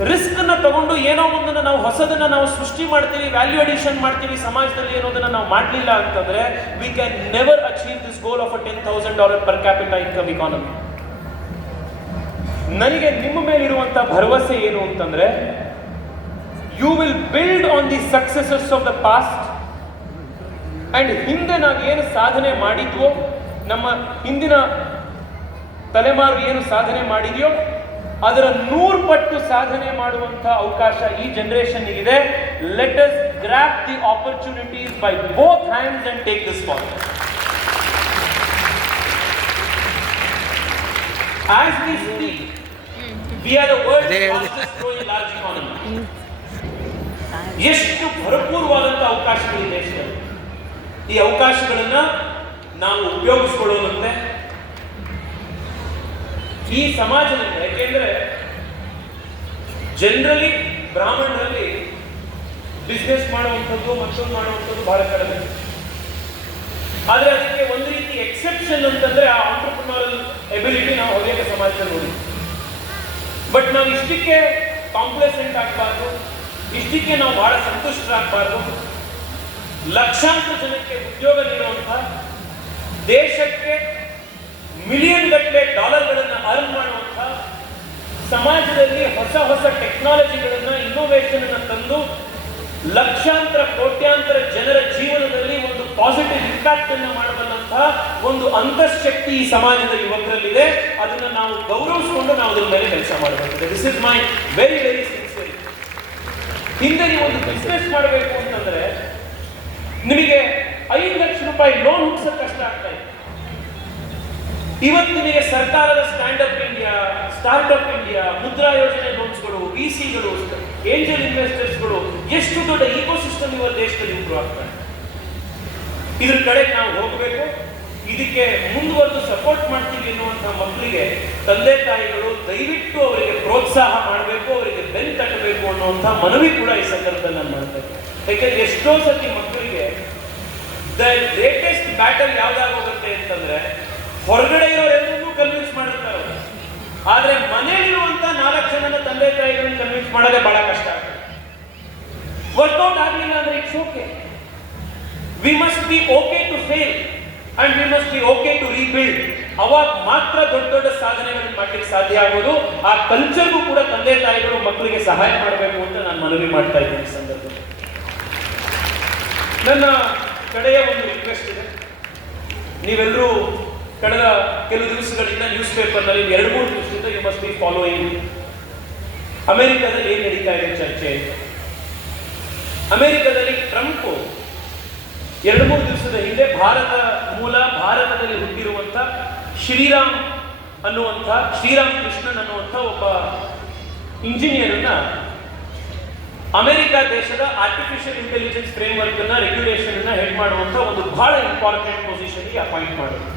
ರಿಸ್ಕ್ ಅನ್ನ ತಗೊಂಡು ಏನೋ ಒಂದನ್ನ ನಾವು ಹೊಸದನ್ನ ನಾವು ಸೃಷ್ಟಿ ಮಾಡ್ತೀವಿ, ವ್ಯಾಲ್ಯೂ ಅಡಿಷನ್ ಮಾಡ್ತೀವಿ ಸಮಾಜದಲ್ಲಿ ಅನ್ನೋದನ್ನ ನಾವು ಮಾಡಲಿಲ್ಲ ಅಂತಂದ್ರೆ we can never achieve this goal of a $10,000 per capita income economy. ನನಗೆ ನಿಮ್ಮ ಮೇಲಿರುವಂತ ಭರವಸೆ ಏನು ಅಂತಂದ್ರೆ you will build on the successes of the past and ಹಿಂದೆ ನಾವು ಏನು ಸಾಧನೆ ಮಾಡಿದ್ವೋ, ನಮ್ಮ ಹಿಂದಿನ ತಲೆಮಾರು ಏನು ಸಾಧನೆ ಮಾಡಿದೆಯೋ ಅದರ 100 ಪಟ್ಟು ಸಾಧನೆ ಮಾಡುವಂತ ಅವಕಾಶ ಈ ಜನರೇಷನ್ ಇದೆ. Let us grab the opportunities by both hands and take this forward. As we speak, we are the world's fastest growing large economy. ಎಷ್ಟು ಭರಪೂರವಾದಂಥ ಅವಕಾಶಗಳಿದೆ ದೇಶದಲ್ಲಿ. ಈ ಅವಕಾಶಗಳನ್ನ ನಾವು ಉಪಯೋಗಿಸ್ಕೊಳ್ಳೋದಂತೆ ಈ ಸಮಾಜದಿಂದ. ಯಾಕೆಂದ್ರೆ ಜನರಲಿ ಬ್ರಾಹ್ಮಣರಲ್ಲಿ ಬಿಸ್ನೆಸ್ ಮಾಡುವಂಥದ್ದು ಮತ್ತೊಂದು ಮಾಡುವಂಥದ್ದು ಬಹಳ ಕಡಿಮೆ. ಆದ್ರೆ ಅದಕ್ಕೆ ಒಂದು ರೀತಿ ಎಕ್ಸೆಪ್ಷನ್ ಅಂತಂದ್ರೆ ಆ ಆಂಟ್ರಪ್ರಿನರಲ್ ಎಬಿಲಿಟಿ ನಾವು ಹೊರಗೆ ಸಮಾಜದಲ್ಲಿ ನೋಡಿ. ಬಟ್ ನಾವು ಇಷ್ಟಕ್ಕೆ ಕಾಂಪ್ಲೆಸೆಂಟ್ ಆಗಬಾರ್ದು, ಇಷ್ಟಕ್ಕೆ ನಾವು ಬಹಳ ಸಂತುಷ್ಟರಾಗಬಾರ್ದು. ಲಕ್ಷಾಂತರ ಜನಕ್ಕೆ ಉದ್ಯೋಗ ನೀಡುವಂಥ, ದೇಶಕ್ಕೆ ಮಿಲಿಯನ್ ಗಟ್ಟಲೆ ಡಾಲರ್ಗಳನ್ನು ಅರ್ನ್ ಮಾಡುವಂಥ, ಸಮಾಜದಲ್ಲಿ ಹೊಸ ಹೊಸ ಟೆಕ್ನಾಲಜಿಗಳನ್ನ ಇನ್ನೋವೇಷನ್ ಅನ್ನು ತಂದು ಲಕ್ಷಾಂತರ ಕೋಟ್ಯಾಂತರ ಜನರ ಜೀವನದಲ್ಲಿ ಒಂದು ಪಾಸಿಟಿವ್ ಇಂಪ್ಯಾಕ್ಟ್ ಅನ್ನು ಮಾಡಬಲ್ಲಂತಹ ಒಂದು ಅಂತಃಶಕ್ತಿ ಈ ಸಮಾಜದ ಯುವಕರಲ್ಲಿದೆ. ಅದನ್ನ ನಾವು ಗೌರವಿಸಿಕೊಂಡು ನಾವು ಅದರ ಮೇಲೆ ಕೆಲಸ ಮಾಡಬೇಕು. This is my very very sincere. ಹಿಂದೆ ನೀವು ಒಂದು ಬಿಸ್ನೆಸ್ ಮಾಡಬೇಕು ಅಂತಂದ್ರೆ ನಿಮಗೆ $5 ಲಕ್ಷ ಲೋನ್ ಹುಡ್ಸೋಕೆ ಕಷ್ಟ ಆಗ್ತಾ ಇದೆ. ಇವತ್ತು ನಿಮಗೆ ಸರ್ಕಾರದ stand up India, startup India, Mudra ಯೋಜನೆ ಲೋನ್ಸ್ಗಳು, VCಗಳು, ಏಂಜಲ್ ಇನ್ವೆಸ್ಟರ್ಸ್ಗಳು, ಎಷ್ಟು ದೊಡ್ಡ ಇಕೋಸಿಸ್ಟಮ್ ಇವತ್ತು ದೇಶದಲ್ಲಿ ಇಂಪ್ರೂವ್ ಆಗ್ತಾರೆ. ಇದ್ರ ಕಡೆ ನಾವು ಹೋಗಬೇಕು. ಇದಕ್ಕೆ ಮುಂದುವರೆದು ಸಪೋರ್ಟ್ ಮಾಡ್ತೀವಿ ಎನ್ನುವಂಥ ಮಕ್ಕಳಿಗೆ ತಂದೆ ತಾಯಿಗಳು ದಯವಿಟ್ಟು ಅವರಿಗೆ ಪ್ರೋತ್ಸಾಹ ಮಾಡಬೇಕು, ಅವರಿಗೆ ಬೆನ್ನು ತಟ್ಟಬೇಕು ಅನ್ನುವಂಥ ಮನವಿ ಕೂಡ ಈ ಸಂದರ್ಭದಲ್ಲಿ ನಾನು ಮಾಡ್ತೇನೆ. ಯಾಕೆಂದ್ರೆ ಎಷ್ಟೋ ಸತಿ ಮಕ್ಕಳಿಗೆ ದ ಲೇಟೆಸ್ಟ್ ಬ್ಯಾಟಲ್ ಯಾವ್ದಾಗೋಗುತ್ತೆ ಅಂತಂದ್ರೆ ಹೊರಗಡೆ ಇರೋರೆಲ್ಲರೂ ಕನ್ವಿನ್ಸ್ ಮಾಡಿರ್ತಾರೆ, ಆದ್ರೆ ಮನೆಯಲ್ಲಿರುವಂತ 4 ಜನನ ತಂದೆ ತಾಯಿಗಳನ್ನ ಕನ್ವಿನ್ಸ್ ಮಾಡೋದೇ ಬಹಳ ಕಷ್ಟ ಆಗ್ತದೆ. ವರ್ಕೌಟ್ ಆಗಲಿಲ್ಲ ಅಂದ್ರೆ it's okay. We must be okay to fail and we must be okay to rebuild. ಅವಾಗ ಮಾತ್ರ ದೊಡ್ಡ ದೊಡ್ಡ ಸಾಧನೆಗಳನ್ನು ಮಾಡ್ಲಿಕ್ಕೆ ಸಾಧ್ಯ ಆಗೋದು. ಆ ಕಲ್ಚರ್ಗೂ ಕೂಡ ತಂದೆ ತಾಯಿಗಳು ಮಕ್ಕಳಿಗೆ ಸಹಾಯ ಮಾಡಬೇಕು ಅಂತ ನಾನು ಮನವಿ ಮಾಡ್ತಾ ಇದ್ದೀನಿ ಈ ಸಂದರ್ಭದಲ್ಲಿ. ನನ್ನ ಕಡೆಯ ಒಂದು ರಿಕ್ವೆಸ್ಟ್ ಇದೆ. ನೀವೆಲ್ಲರೂ ಕಳೆದ ಕೆಲವು ದಿವಸಗಳಿಂದ ನ್ಯೂಸ್ ಪೇಪರ್ನಲ್ಲಿ 2-3 ದಿವಸದಿಂದ ಯು ಮಸ್ಟ್ ಬಿ ಫಾಲೋಯಿಂಗ್ ಅಮೆರಿಕದಲ್ಲಿ ಏನು ನಡೀತಾ ಇದೆ ಚರ್ಚೆ. ಅಮೆರಿಕದಲ್ಲಿ ಟ್ರಂಪ್ 2-3 ದಿವಸದ ಹಿಂದೆ ಭಾರತ ಮೂಲ, ಭಾರತದಲ್ಲಿ ಹುಟ್ಟಿರುವಂತ ಶ್ರೀರಾಮ್ ಕೃಷ್ಣನ್ ಅನ್ನುವಂಥ ಒಬ್ಬ ಇಂಜಿನಿಯರ್ ಅನ್ನ ಅಮೆರಿಕ ದೇಶದ ಆರ್ಟಿಫಿಷಿಯಲ್ ಇಂಟೆಲಿಜೆನ್ಸ್ ಫ್ರೇಮ್ವರ್ಕ್ ಅನ್ನ, ರೆಗ್ಯುಲೇಷನ್ ಅನ್ನ ಹೆಡ್ ಮಾಡುವಂತ ಒಂದು ಬಹಳ ಇಂಪಾರ್ಟೆಂಟ್ ಪೊಸಿಷನ್ಗೆ ಅಪಾಯಿಂಟ್ ಮಾಡಿದ್ರು.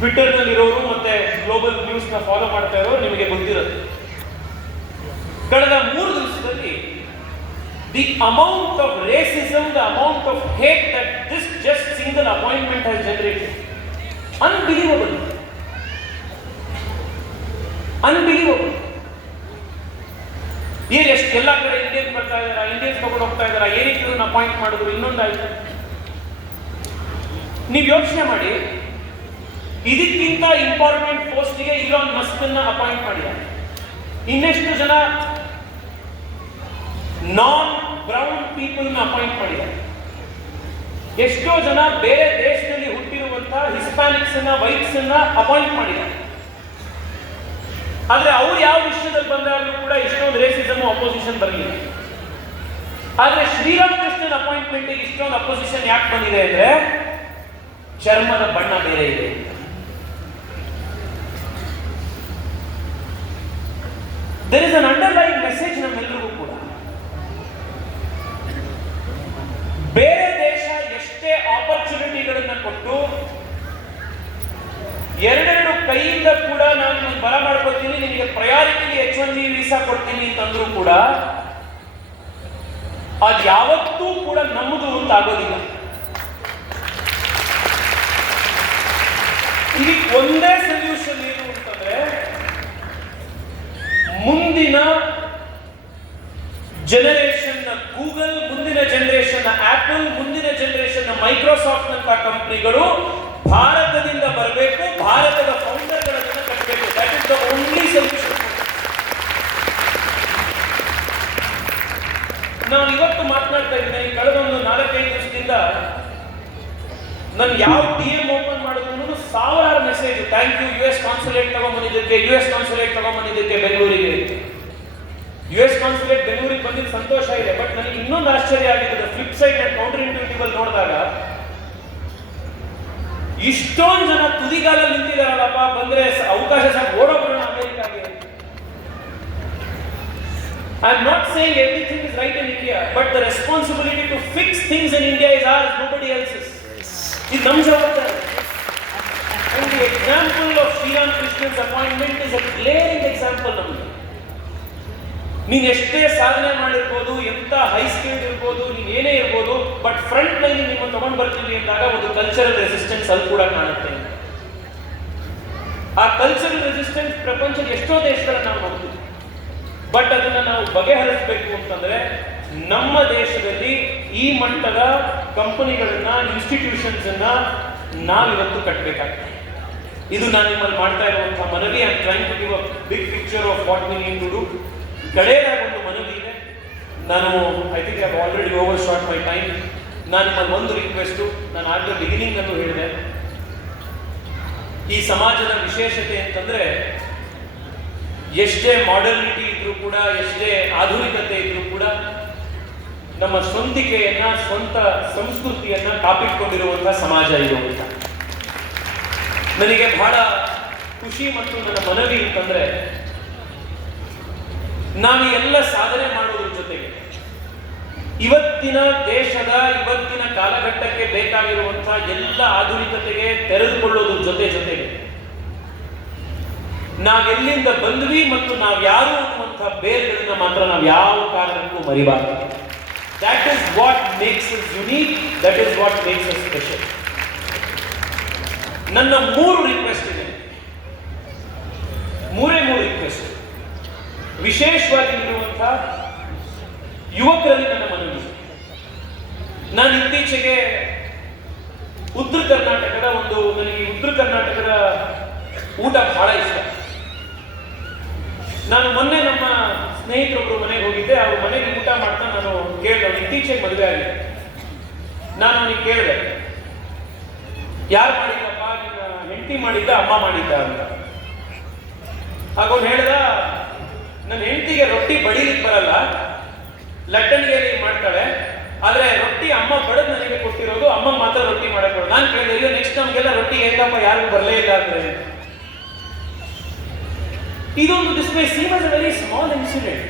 ಟ್ವಿಟರ್ ನಲ್ಲಿ ಇರೋರು ಮತ್ತೆ ಗ್ಲೋಬಲ್ ನ್ಯೂಸ್ ನ ಫಾಲೋ ಮಾಡ್ತಾ ಇರೋರು ನಿಮಗೆ ಗೊತ್ತಿರುತ್ತೆ. ಕಳೆದ 3 ದಿವಸದಲ್ಲಿ the amount of racism, the amount of hate that this just single appointment has generated, unbelievable. ಎಷ್ಟು ಎಲ್ಲ ಕಡೆ ಇಂಡಿಯನ್ಸ್ ಬರ್ತಾ ಇದಾರ, ಇಂಡಿಯನ್ಸ್ ತಗೊಂಡು ಹೋಗ್ತಾ ಇದಾರ, ಏನಕ್ಕೆ ಇವ್ರನ್ನ ಅಪಾಯಿಂಟ್ ಮಾಡಿದ್ರು, ಇನ್ನೊಂದಾಯ್ತು. ನೀವು ಯೋಚನೆ ಮಾಡಿ, ಇದಕ್ಕಿಂತ ಇಂಪಾರ್ಟೆಂಟ್ ಪೋಸ್ಟ್ಗೆ ಇಲಾನ್ ಮಸ್ಕ್ ಅನ್ನ ಅಪಾಯಿಂಟ್ ಮಾಡಿದ್ದಾರೆ. ಇನ್ನೆಷ್ಟು ಜನ ನಾನ್ ಬ್ರೌನ್ ಪೀಪಲ್ ನ ಅಪಾಯಿಂಟ್ ಮಾಡಿದ್ದಾರೆ. ಎಷ್ಟೋ ಜನ ಬೇರೆ ದೇಶದಲ್ಲಿ ಹುಟ್ಟಿರುವಂತಹ ಹಿಸ್ಪಾನಿಕ್ಸ್ ಅನ್ನ, ವೈಟ್ಸ್ ಅನ್ನ ಅಪಾಯಿಂಟ್ ಮಾಡಿದ್ದಾರೆ. ಆದ್ರೆ ಅವ್ರು ಯಾವ ವಿಷಯದಲ್ಲಿ ಬಂದಾಗಲೂ ಕೂಡ ಇಷ್ಟೊಂದು ರೇಸಿಸಮ್ ಅಪೋಸಿಷನ್ ಬರಲಿಲ್ಲ. ಆದ್ರೆ ಶ್ರೀರಾಮ್ ಕೃಷ್ಣನ್ ಅಪಾಯಿಂಟ್ಮೆಂಟ್ ಇಷ್ಟೊಂದು ಅಪೋಸಿಷನ್ ಯಾಕೆ ಬಂದಿದೆ ಅಂದ್ರೆ ಚರ್ಮದ ಬಣ್ಣ ಬೇರೆ ಇದೆ. There is an underline message ನಮ್ಮೆಲ್ಲರಿಗೂ ಕೂಡ. ಬೇರೆ ದೇಶ ಎಷ್ಟೇ ಆಪರ್ಚುನಿಟಿಗಳನ್ನ ಕೊಟ್ಟು ಎರಡೆರಡು ಕೈಯಿಂದ ಕೂಡ ನಾನು ನಿಮ್ಗೆ ಬರ ಮಾಡ್ಕೊತೀನಿ, ನಿಮಗೆ ಪ್ರಯಾರಿಟಿಲಿ H1B ವೀಸಾ ಕೊಡ್ತೀನಿ ಅಂತಂದ್ರೂ ಕೂಡ ಅದು ಯಾವತ್ತೂ ಕೂಡ ನಮ್ಮದು ಅಂತ ಆಗೋದಿಲ್ಲ. ಇದಕ್ಕೆ ಒಂದೇ ಸೊಲ್ಯೂಷನ್ ಏನು ಅಂತಂದ್ರೆ ಮುಂದಿನ ಜನರೇಷನ್ ಗೂಗಲ್, ಮುಂದಿನ ಜನರೇಷನ್ ಆಪಲ್, ಮುಂದಿನ ಜನರೇಷನ್ ಮೈಕ್ರೋಸಾಫ್ಟ್ ನಂತ ಕಂಪನಿಗಳು ಭಾರತದಿಂದ ಬರಬೇಕು, ಭಾರತದ ಫೌಂಡರ್ಗಳನ್ನು ಕಟ್ಟಬೇಕು. That is the only solution. ನಾನು ಇವತ್ತು ಮಾತನಾಡ್ತಾ ಇದ್ದೇನೆ, ಕಳೆದ ಒಂದು 4-5 ದಿವಸದಿಂದ ನಾನು ಯಾವ DM ಓಪನ್ ಮಾಡಿದ್ರು ಸಾವಿರಾರು message, thank you US consulate ತಗೊಂಡ್ಬಂದಿದ್ದಕ್ಕೆ, US ಕಾನ್ಸುಲೇಟ್ ತಗೊಂಡ್ಬಂದಿದ್ದಕ್ಕೆ ಬೆಂಗಳೂರಿಗೆ. US ಕಾನ್ಸುಲೇಟ್ ಬೆಂಗಳೂರಿಗೆ ಬಂದಿದ್ದು ಸಂತೋಷ ಇದೆ. ಬಟ್ ನನಗೆ ಇನ್ನೊಂದು ಆಶ್ಚರ್ಯ ಆಗಿದ್ದು flip side and counter intuitive ಅಲ್ಲಿ ನೋಡಿದಾಗ ಇಷ್ಟೊಂದು ಜನ ತುದಿಗಾಲಲ್ಲಿ ನಿಂತಿದಾರಲ್ಲಪ್ಪ, ಬಂದ್ರೆ ಅವಕಾಶ ಸಾಕು ಓಡೋಗೋಣ ಅಮೆರಿಕಾಗೆ. I am not saying everything is right in India, but the responsibility to fix things in India is ours, nobody else's. It's ನಮ್ಮ ಜವಾಬ್ದಾರಿ. And the example of Sriram Krishnan's appointment is a glaring example ನಮಗೆ. ನೀನು ಎಷ್ಟೇ ಸಾಧನೆ ಮಾಡಿರ್ಬೋದು, ಎಂತ high skill ಇರ್ಬೋದು, ನೀನು ಏನೇ ಇರ್ಬೋದು, ಬಟ್ ಫ್ರಂಟ್ ಲೈನ್ ನಿಮ್ಮ ತಗೊಂಡು ಬರ್ತೀವಿ ಅಂದಾಗ ಒಂದು ಕಲ್ಚರಲ್ ರೆಸಿಸ್ಟೆನ್ಸ್ ಅಲ್ಲಿ ಕೂಡ ಕಾಣುತ್ತೆ. ಆ ಕಲ್ಚರಲ್ ರೆಸಿಸ್ಟೆನ್ಸ್ ಪ್ರಪಂಚದ ಎಷ್ಟೋ ದೇಶಗಳನ್ನ ನಾವು ನೋಡ್ತೀವಿ. ಬಟ್ ಅದನ್ನ ನಾವು ಬಗೆಹರಿಸಬೇಕು ಅಂತಂದ್ರೆ ನಮ್ಮ ದೇಶದಲ್ಲಿ ಈ ಮಟ್ಟದ ಕಂಪನಿಗಳನ್ನ, ಇನ್ಸ್ಟಿಟ್ಯೂಷನ್ಸ್ ಅನ್ನ ನಾವಿವತ್ತು ಕಟ್ಟಬೇಕಾಗ್ತದೆ. ಇದು ನಾನು ನಿಮ್ಮಲ್ಲಿ ಮಾಡ್ತಾ ಇರುವಂತಹ ಮನವಿ. I am trying to give a big picture of what we need to do. ಕಡೆಯದಾಗಿ ಒಂದು ಮನವಿ ಇದೆ. ನಾನು I think I have already overshot my time. ನಾನು ನಿಮ್ಮಲ್ಲಿ ಒಂದು ರಿಕ್ವೆಸ್ಟು, ನಾನು ಆಗಲೇ ಬಿಗಿನಿಂಗ್ ಅನ್ನು ಹೇಳಿದೆ, ಈ ಸಮಾಜದ ವಿಶೇಷತೆ ಅಂತಂದ್ರೆ ಎಷ್ಟೇ ಮಾಡರ್ನಿಟಿ ಇದ್ರೂ ಕೂಡ, ಎಷ್ಟೇ ಆಧುನಿಕತೆ ಇದ್ರೂ ಕೂಡ ನಮ್ಮ ಸ್ವಂತಿಕೆಯನ್ನ, ಸ್ವಂತ ಸಂಸ್ಕೃತಿಯನ್ನ ಕಾಪಿಟ್ಕೊಂಡಿರುವಂತಹ ಸಮಾಜ ಇದು ಅಂತ ನನಗೆ ಬಹಳ ಖುಷಿ. ಮತ್ತು ನನ್ನ ಮನವಿ ಅಂತಂದ್ರೆ ನಾವು ಎಲ್ಲ ಸಾಧನೆ ಮಾಡೋದ್ರ ಜೊತೆಗೆ ಇವತ್ತಿನ ದೇಶದ, ಇವತ್ತಿನ ಕಾಲಘಟ್ಟಕ್ಕೆ ಬೇಕಾಗಿರುವಂತಹ ಎಲ್ಲ ಆಧುನಿಕತೆಗೆ ತೆರೆದುಕೊಳ್ಳೋದ್ರ ಜೊತೆಗೆ ನಾವೆಲ್ಲಿಂದ ಬಂದ್ವಿ ಮತ್ತು ನಾವು ಯಾರು ಅನ್ನುವಂತಹ ಬೇರ್ಗಳನ್ನ ಮಾತ್ರ ನಾವು ಯಾವ ಕಾರಣಕ್ಕೂ ಮರಿಬಾರದು. That is what makes us unique, that is what makes us special. ನನ್ನ 3 ರಿಕ್ವೆಸ್ಟ್ ಇದೆ, ಮೂರೇ ರಿಕ್ವೆಸ್ಟ್. ವಿಶೇಷವಾಗಿ ಇರುವಂತಹ ಯುವಕರಲ್ಲಿ ನನ್ನ ಮನವಿ. ನಾನು ಇತ್ತೀಚೆಗೆ ಉತ್ತರ ಕರ್ನಾಟಕದ ನನಗೆ ಉತ್ತರ ಕರ್ನಾಟಕದ ಊಟ ಬಹಳ ಇಷ್ಟ. ನಾನು ಮೊನ್ನೆ ನಮ್ಮ ಸ್ನೇಹಿತರೊಬ್ಬರು ಮನೆಗೆ ಹೋಗಿದ್ದೆ. ಅವ್ರ ಮನೆಗೆ ಊಟ ಮಾಡ್ತಾ ನಾನು ಕೇಳಿದೆ, ಇತ್ತೀಚೆಗೆ ಮದುವೆ ಆಗಿದೆ. ನಾನು ಅವನಿಗೆ ಕೇಳಿದೆ, ಯಾರು ಮಾಡಿದ್ದಪ್ಪ, ನಿನ್ನ ಹೆಂಡತಿ ಮಾಡಿದ್ದ, ಅಮ್ಮ ಮಾಡಿದ್ದ ಅಂತ. ಆಗ ಅವ್ನು ಹೇಳ್ದ, ನನ್ನ ಹೆಂಡತಿಗೆ ರೊಟ್ಟಿ ಬಡಿಲಿಕ್ಕೆ ಬರಲ್ಲ, ಲಟ್ಟಣಿಗೆ ಮಾಡ್ತಾಳೆ, ಆದ್ರೆ ರೊಟ್ಟಿ ಅಮ್ಮ ಬಡದ್ ನನಗೆ ಕೊಟ್ಟಿರೋದು, ಅಮ್ಮ ಮಾತ್ರ ರೊಟ್ಟಿ ಮಾಡಕ್ ಬರೋದು. ನಾನು ಕೇಳಿದೆ, ಅಯ್ಯೋ ನೆಕ್ಸ್ಟ್ ನಮ್ಗೆಲ್ಲ ರೊಟ್ಟಿ ಹೇಗಪ್ಪ, ಯಾರಿಗೂ ಬರಲೇ ಇಲ್ಲ ಅಂದ್ರೆ. ಇದೊಂದು this may seem as a very small incident,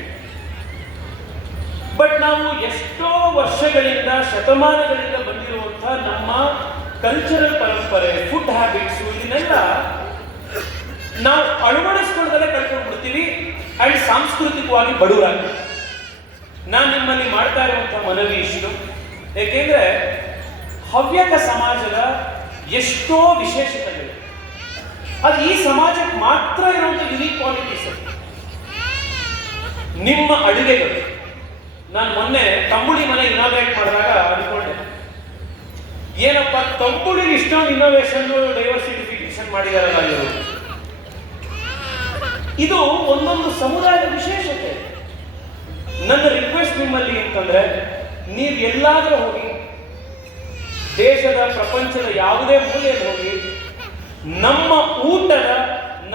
but ನಾವು ಎಷ್ಟೋ ವರ್ಷಗಳಿಂದ, ಶತಮಾನಗಳಿಂದ ಬಂದಿರುವಂತಹ ನಮ್ಮ ಕಲ್ಚರಲ್ ಪರಂಪರೆ, ಫುಡ್ ಹ್ಯಾಬಿಟ್ಸ್, ಇದನ್ನೆಲ್ಲ ನಾವು ಅಳವಡಿಸ್ಕೊಳ್ಳದಲ್ಲೇ ಕಳ್ಕೊಂಡು ಬಿಡ್ತೀವಿ ಅಂಡ್ ಸಾಂಸ್ಕೃತಿಕವಾಗಿ ಬಡವರಾಗ್ತೀವಿ. ನಾನು ನಿಮ್ಮಲ್ಲಿ ಮಾಡ್ತಾ ಇರುವಂತಹ ಮನವಿ ಇಷ್ಟು, ಏಕೆಂದ್ರೆ ಹವ್ಯಕ ಸಮಾಜದ ಎಷ್ಟೋ ವಿಶೇಷತೆಗಳು, ಅದು ಈ ಸಮಾಜಕ್ಕೆ ಮಾತ್ರ ಇರುವಂತಹ ಯುನೀಕ್ ಕ್ವಾಲಿಟೀಸ್. ನಿಮ್ಮ ಅಡುಗೆಗಳು. ನಾನು ಮೊನ್ನೆ ತಂಬುಳಿ ಮನೆ ಇನಾಗ್ರೇಟ್ ಮಾಡಿದಾಗ ಅನ್ಕೊಂಡೆ, ಏನಪ್ಪ ತಂಬುಳಿ ಇಷ್ಟೊಂದು ಇನ್ನೋವೇಷನ್, ಡೈವರ್ಸಿಫಿಕೇಶನ್ ಮಾಡಿದಾರಲ್ಲ ಇವರು. ಇದು ಒಂದೊಂದು ಸಮುದಾಯದ ವಿಶೇಷತೆ. ನನ್ನ ರಿಕ್ವೆಸ್ಟ್ ನಿಮ್ಮಲ್ಲಿ ಅಂತಂದ್ರೆ, ನೀವು ಎಲ್ಲಾದ್ರೂ ಹೋಗಿ, ದೇಶದ, ಪ್ರಪಂಚದ ಯಾವುದೇ ಮೂಲೆಯಲ್ಲಿ ಹೋಗಿ, ನಮ್ಮ ಊಟದ,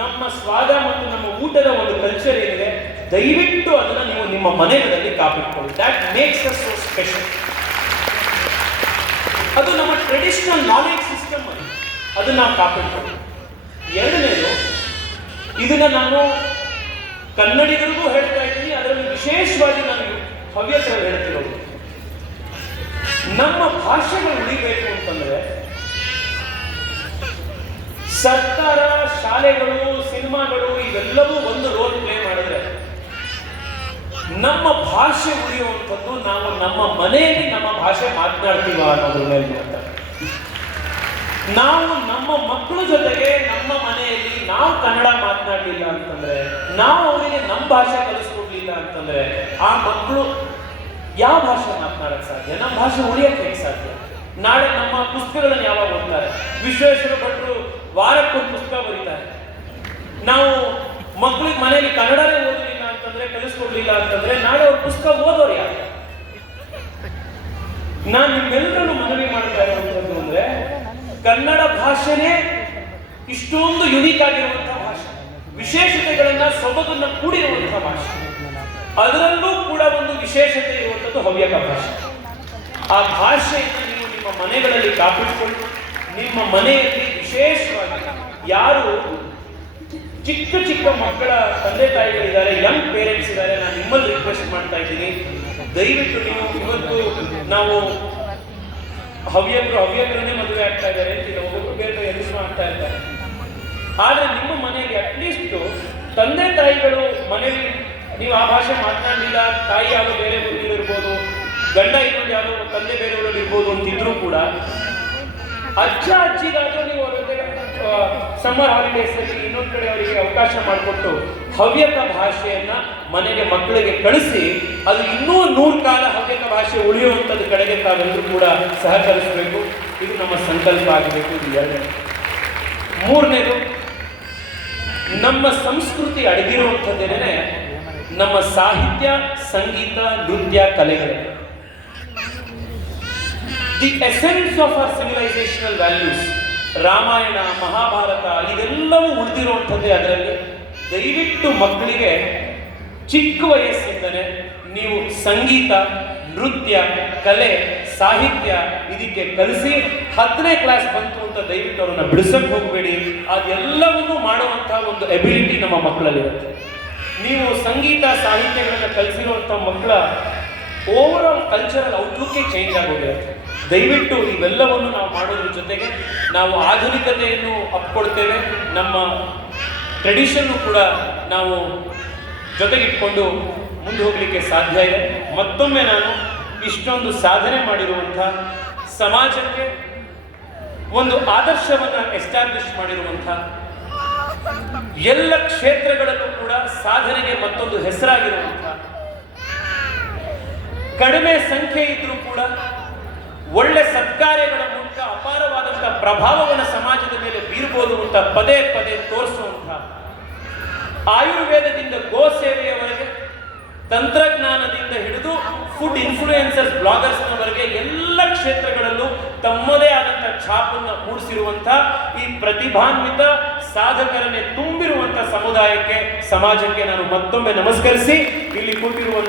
ನಮ್ಮ ಸ್ವಾದ ಮತ್ತು ನಮ್ಮ ಊಟದ ಒಂದು ಕಲ್ಚರ್ ಏನಿದೆ, ದಯವಿಟ್ಟು ಅದನ್ನು ನೀವು ನಿಮ್ಮ ಮನೆಗಳಲ್ಲಿ ಕಾಪಾಡಿಕೊಳ್ಳಿ. That makes us so special. ಅದು ನಮ್ಮ ಟ್ರೆಡಿಷನಲ್ ನಾಲೆಜ್ ಸಿಸ್ಟಮ್ ಅದನ್ನ ನಾವು ಕಾಪಾಡಿಕೊಳ್ಳಿ. ಎರಡನೇದು, ಇದನ್ನ ನಾನು ಕನ್ನಡಿಗರಿಗೂ ಹೇಳ್ತಾ ಇದ್ದೀನಿ, ಅದರಲ್ಲಿ ವಿಶೇಷವಾಗಿ ನಾನು ಹವ್ಯಕರು ಹೇಳ್ತಿರೋದು, ನಮ್ಮ ಭಾಷೆಗಳು ಉಳಿಬೇಕು ಅಂತಂದ್ರೆ ಸರ್ಕಾರ, ಶಾಲೆಗಳು, ಸಿನಿಮಾಗಳು ಇವೆಲ್ಲವೂ ಒಂದು ರೋಲ್ ಪ್ಲೇ ಮಾಡಿದ್ರೆ ನಮ್ಮ ಭಾಷೆ ಉಳಿಯುವಂಥದ್ದು ನಾವು ನಮ್ಮ ಮನೆಯಲ್ಲಿ ನಮ್ಮ ಭಾಷೆ ಮಾತನಾಡ್ತೀವ ಅನ್ನೋದ್ರ ಮೇಲೆ ಮಾತಾಡ. ನಾವು ನಮ್ಮ ಮಕ್ಕಳ ಜೊತೆಗೆ ನಮ್ಮ ಮನೆಯಲ್ಲಿ ನಾವು ಕನ್ನಡ ಮಾತನಾಡಲಿಲ್ಲ ಅಂತಂದ್ರೆ, ನಾವು ಅವರಿಗೆ ನಮ್ಮ ಭಾಷೆ ಕಲಿಸ್ಕೊಡ್ಲಿಲ್ಲ ಅಂತಂದ್ರೆ ಆ ಮಕ್ಕಳು ಯಾವ ಭಾಷೆ ಮಾತನಾಡಕ್ ಸಾಧ್ಯ? ನಮ್ಮ ಭಾಷೆ ಉಳಿಯಕ್ಕೆ ಹೇಗೆ ಸಾಧ್ಯ? ನಾಳೆ ನಮ್ಮ ಪುಸ್ತಕಗಳನ್ನು ಯಾವಾಗ ಓದ್ತಾರೆ? ವಿಶ್ವೇಶ್ವರ ಭಟ್ರು ವಾರಕ್ಕೊಂದು ಪುಸ್ತಕ ಬರೀತಾರೆ. ನಾವು ಮಕ್ಕಳಿಗೆ ಮನೆಯಲ್ಲಿ ಕನ್ನಡನೇ ಓದಲಿಲ್ಲ ಅಂತಂದ್ರೆ, ಕಲಿಸ್ಕೊಡ್ಲಿಲ್ಲ ಅಂತಂದ್ರೆ ನಾಳೆ ಅವ್ರ ಪುಸ್ತಕ ಓದೋರು ಯಾರು? ನಾನು ನಿಮ್ಮೆಲ್ಲರೂ ಮನವಿ ಮಾಡ್ತಾ ಇರುವಂಥದ್ದು ಅಂದ್ರೆ, ಕನ್ನಡ ಭಾಷೆನೇ ಇಷ್ಟೊಂದು ಯುನೀಕ್ ಆಗಿರುವಂತಹ ಭಾಷೆ, ವಿಶೇಷತೆಗಳನ್ನ ಸೊಬಗನ್ನ ಕೂಡಿರುವಂತಹ ಭಾಷೆ. ಅದರಲ್ಲೂ ಕೂಡ ಒಂದು ವಿಶೇಷತೆ ಇರುವಂಥದ್ದು ಹವ್ಯಕ ಭಾಷೆ. ಆ ಭಾಷೆಯನ್ನು ನೀವು ನಿಮ್ಮ ಮನೆಗಳಲ್ಲಿ ಕಾಪಾಡಿಕೊಂಡು, ನಿಮ್ಮ ಮನೆಯಲ್ಲಿ ವಿಶೇಷವಾಗಿ ಯಾರು ಚಿಕ್ಕ ಚಿಕ್ಕ ಮಕ್ಕಳ ತಂದೆ ತಾಯಿಗಳಿದ್ದಾರೆ, ಯಂಗ್ ಪೇರೆಂಟ್ಸ್ ಇದ್ದಾರೆ, ನಾನು ನಿಮ್ಮಲ್ಲಿ ರಿಕ್ವೆಸ್ಟ್ ಮಾಡ್ತಾ ಇದ್ದೀನಿ, ದಯವಿಟ್ಟು ನೀವು ಇವತ್ತು ನಾವು ಹವ್ಯಕರನ್ನೇ ಮದುವೆ ಆಗ್ತಾ ಇದ್ದಾರೆ ಅಂತಿಲ್ಲ, ಒಬ್ಬೊಬ್ಬರು ಬೇರೆ ಎದುರು ಆಗ್ತಾ ಇದ್ದಾರೆ. ಆದ್ರೆ ನಿಮ್ಮ ಮನೆಯಲ್ಲಿ ಅಟ್ಲೀಸ್ಟ್ ತಂದೆ ತಾಯಿಗಳು ಮನೆಯಲ್ಲಿ ನೀವು ಆ ಭಾಷೆ ಮಾತನಾಡಲಿಲ್ಲ, ತಾಯಿ ಯಾವುದೋ ಬೇರೆ ಊರಲ್ಲಿ ಇರ್ಬೋದು, ಗಂಡ ಇನ್ನೊಂದು ಯಾವುದೋ ತಂದೆ ಬೇರೆ ಊರಲ್ಲಿ ಇರ್ಬೋದು ಅಂತಿದ್ರು ಕೂಡ ಅಜ್ಜ ಅಜ್ಜಿಗಾದ್ರೂ ನೀವು ಅವರಿಗೆ ಸಮ್ಮರ್ ಹಾಲಿಡೇಸ್ ಅಲ್ಲಿ ಇನ್ನೊಂದು ಕಡೆ ಅವರಿಗೆ ಅವಕಾಶ ಮಾಡಿಕೊಟ್ಟು ಹವ್ಯಕ ಭಾಷೆಯನ್ನ ಮನೆಗೆ ಮಕ್ಕಳಿಗೆ ಕಳಿಸಿ, ಅದು ಇನ್ನೂ 100 ಕಾಲ ಹವ್ಯಕ ಭಾಷೆ ಉಳಿಯುವಂಥದ್ದು ಕಡೆಗೆ ತಾವೆಲ್ಲರೂ ಕೂಡ ಸಹಕರಿಸಬೇಕು. ಇದು ನಮ್ಮ ಸಂಕಲ್ಪ ಆಗಬೇಕು. ಇದು ಎರಡನೇ. ಮೂರನೇದು, ನಮ್ಮ ಸಂಸ್ಕೃತಿ ಅಡಗಿರುವಂಥದ್ದೇನೆ ನಮ್ಮ ಸಾಹಿತ್ಯ, ಸಂಗೀತ, ನೃತ್ಯ, ಕಲೆಗಳು. The essence of our civilisational values, Ramayana, Mahabharata ಇದೆಲ್ಲವೂ ಉಳಿದಿರುವಂಥದ್ದೇ ಅದರಲ್ಲಿ. ದಯವಿಟ್ಟು ಮಕ್ಕಳಿಗೆ ಚಿಕ್ಕ ವಯಸ್ಸಿಂದಲೇ ನೀವು ಸಂಗೀತ, ನೃತ್ಯ, ಕಲೆ, ಸಾಹಿತ್ಯ ಇದಕ್ಕೆ ಕಲಿಸಿ 10ನೇ ಕ್ಲಾಸ್ ಬಂತು ಅಂತ ದಯವಿಟ್ಟು ಅವರನ್ನ ಬಿಡಿಸಕ್ಕೆ ಹೋಗಬೇಡಿ. ಅದೆಲ್ಲವನ್ನೂ ಮಾಡುವಂತಹ ಒಂದು ಎಬಿಲಿಟಿ ನಮ್ಮ ಮಕ್ಕಳಲ್ಲಿರುತ್ತೆ. ನೀವು ಸಂಗೀತ, ಸಾಹಿತ್ಯಗಳನ್ನು ಕಲಿಸಿರುವಂಥ ಮಕ್ಕಳ ಓವರ್ ಆಲ್ ಕಲ್ಚರಲ್ ಔಟ್ಲುಕ್ಕೇ ಚೇಂಜ್ ಆಗೋಗಿರುತ್ತೆ. ದಯವಿಟ್ಟು ಇವೆಲ್ಲವನ್ನು ನಾವು ಮಾಡೋದ್ರ ಜೊತೆಗೆ ನಾವು ಆಧುನಿಕತೆಯನ್ನು ಅಪ್ಕೊಡ್ತೇವೆ, ನಮ್ಮ ಟ್ರೆಡಿಷನ್ನು ಕೂಡ ನಾವು ಜೊತೆಗಿಟ್ಕೊಂಡು ಮುಂದೆ ಹೋಗಲಿಕ್ಕೆ ಸಾಧ್ಯ ಇದೆ. ಮತ್ತೊಮ್ಮೆ ನಾನು ಇಷ್ಟೊಂದು ಸಾಧನೆ ಮಾಡಿರುವಂಥ ಸಮಾಜಕ್ಕೆ ಒಂದು ಆದರ್ಶವನ್ನು ಎಸ್ಟಾಬ್ಲಿಷ್ ಮಾಡಿರುವಂಥ, ಎಲ್ಲ ಕ್ಷೇತ್ರಗಳಲ್ಲೂ ಕೂಡ ಸಾಧನೆಗೆ ಮತ್ತೊಂದು ಹೆಸರಾಗಿರುವಂಥ, ಕಡಿಮೆ ಸಂಖ್ಯೆ ಇದ್ರೂ ಕೂಡ ಒಳ್ಳೆ ಸತ್ಕಾರ್ಯಗಳ ಮೂಲಕ ಅಪಾರವಾದಂಥ ಪ್ರಭಾವವನ್ನು ಸಮಾಜದ ಮೇಲೆ ಬೀರ್ಬೋದು ಅಂತ ಪದೇ ಪದೇ ತೋರಿಸುವಂಥ, ಆಯುರ್ವೇದದಿಂದ ಗೋ ಸೇವೆಯವರೆಗೆ, ತಂತ್ರಜ್ಞಾನದಿಂದ ಹಿಡಿದು ಫುಡ್ ಇನ್ಫ್ಲೂಯೆನ್ಸರ್ಸ್, ಬ್ಲಾಗರ್ಸ್ನವರೆಗೆ ಎಲ್ಲ ಕ್ಷೇತ್ರಗಳಲ್ಲೂ ತಮ್ಮದೇ ಆದಂಥ ಛಾಪನ್ನು ಮೂಡಿಸಿರುವಂಥ ಈ ಪ್ರತಿಭಾನ್ವಿತ ಸಾಧಕರನ್ನೇ ತುಂಬಿರುವಂಥ ಸಮುದಾಯಕ್ಕೆ, ಸಮಾಜಕ್ಕೆ ನಾನು ಮತ್ತೊಮ್ಮೆ ನಮಸ್ಕರಿಸಿ ಇಲ್ಲಿ ಕೂತಿರುವಂಥ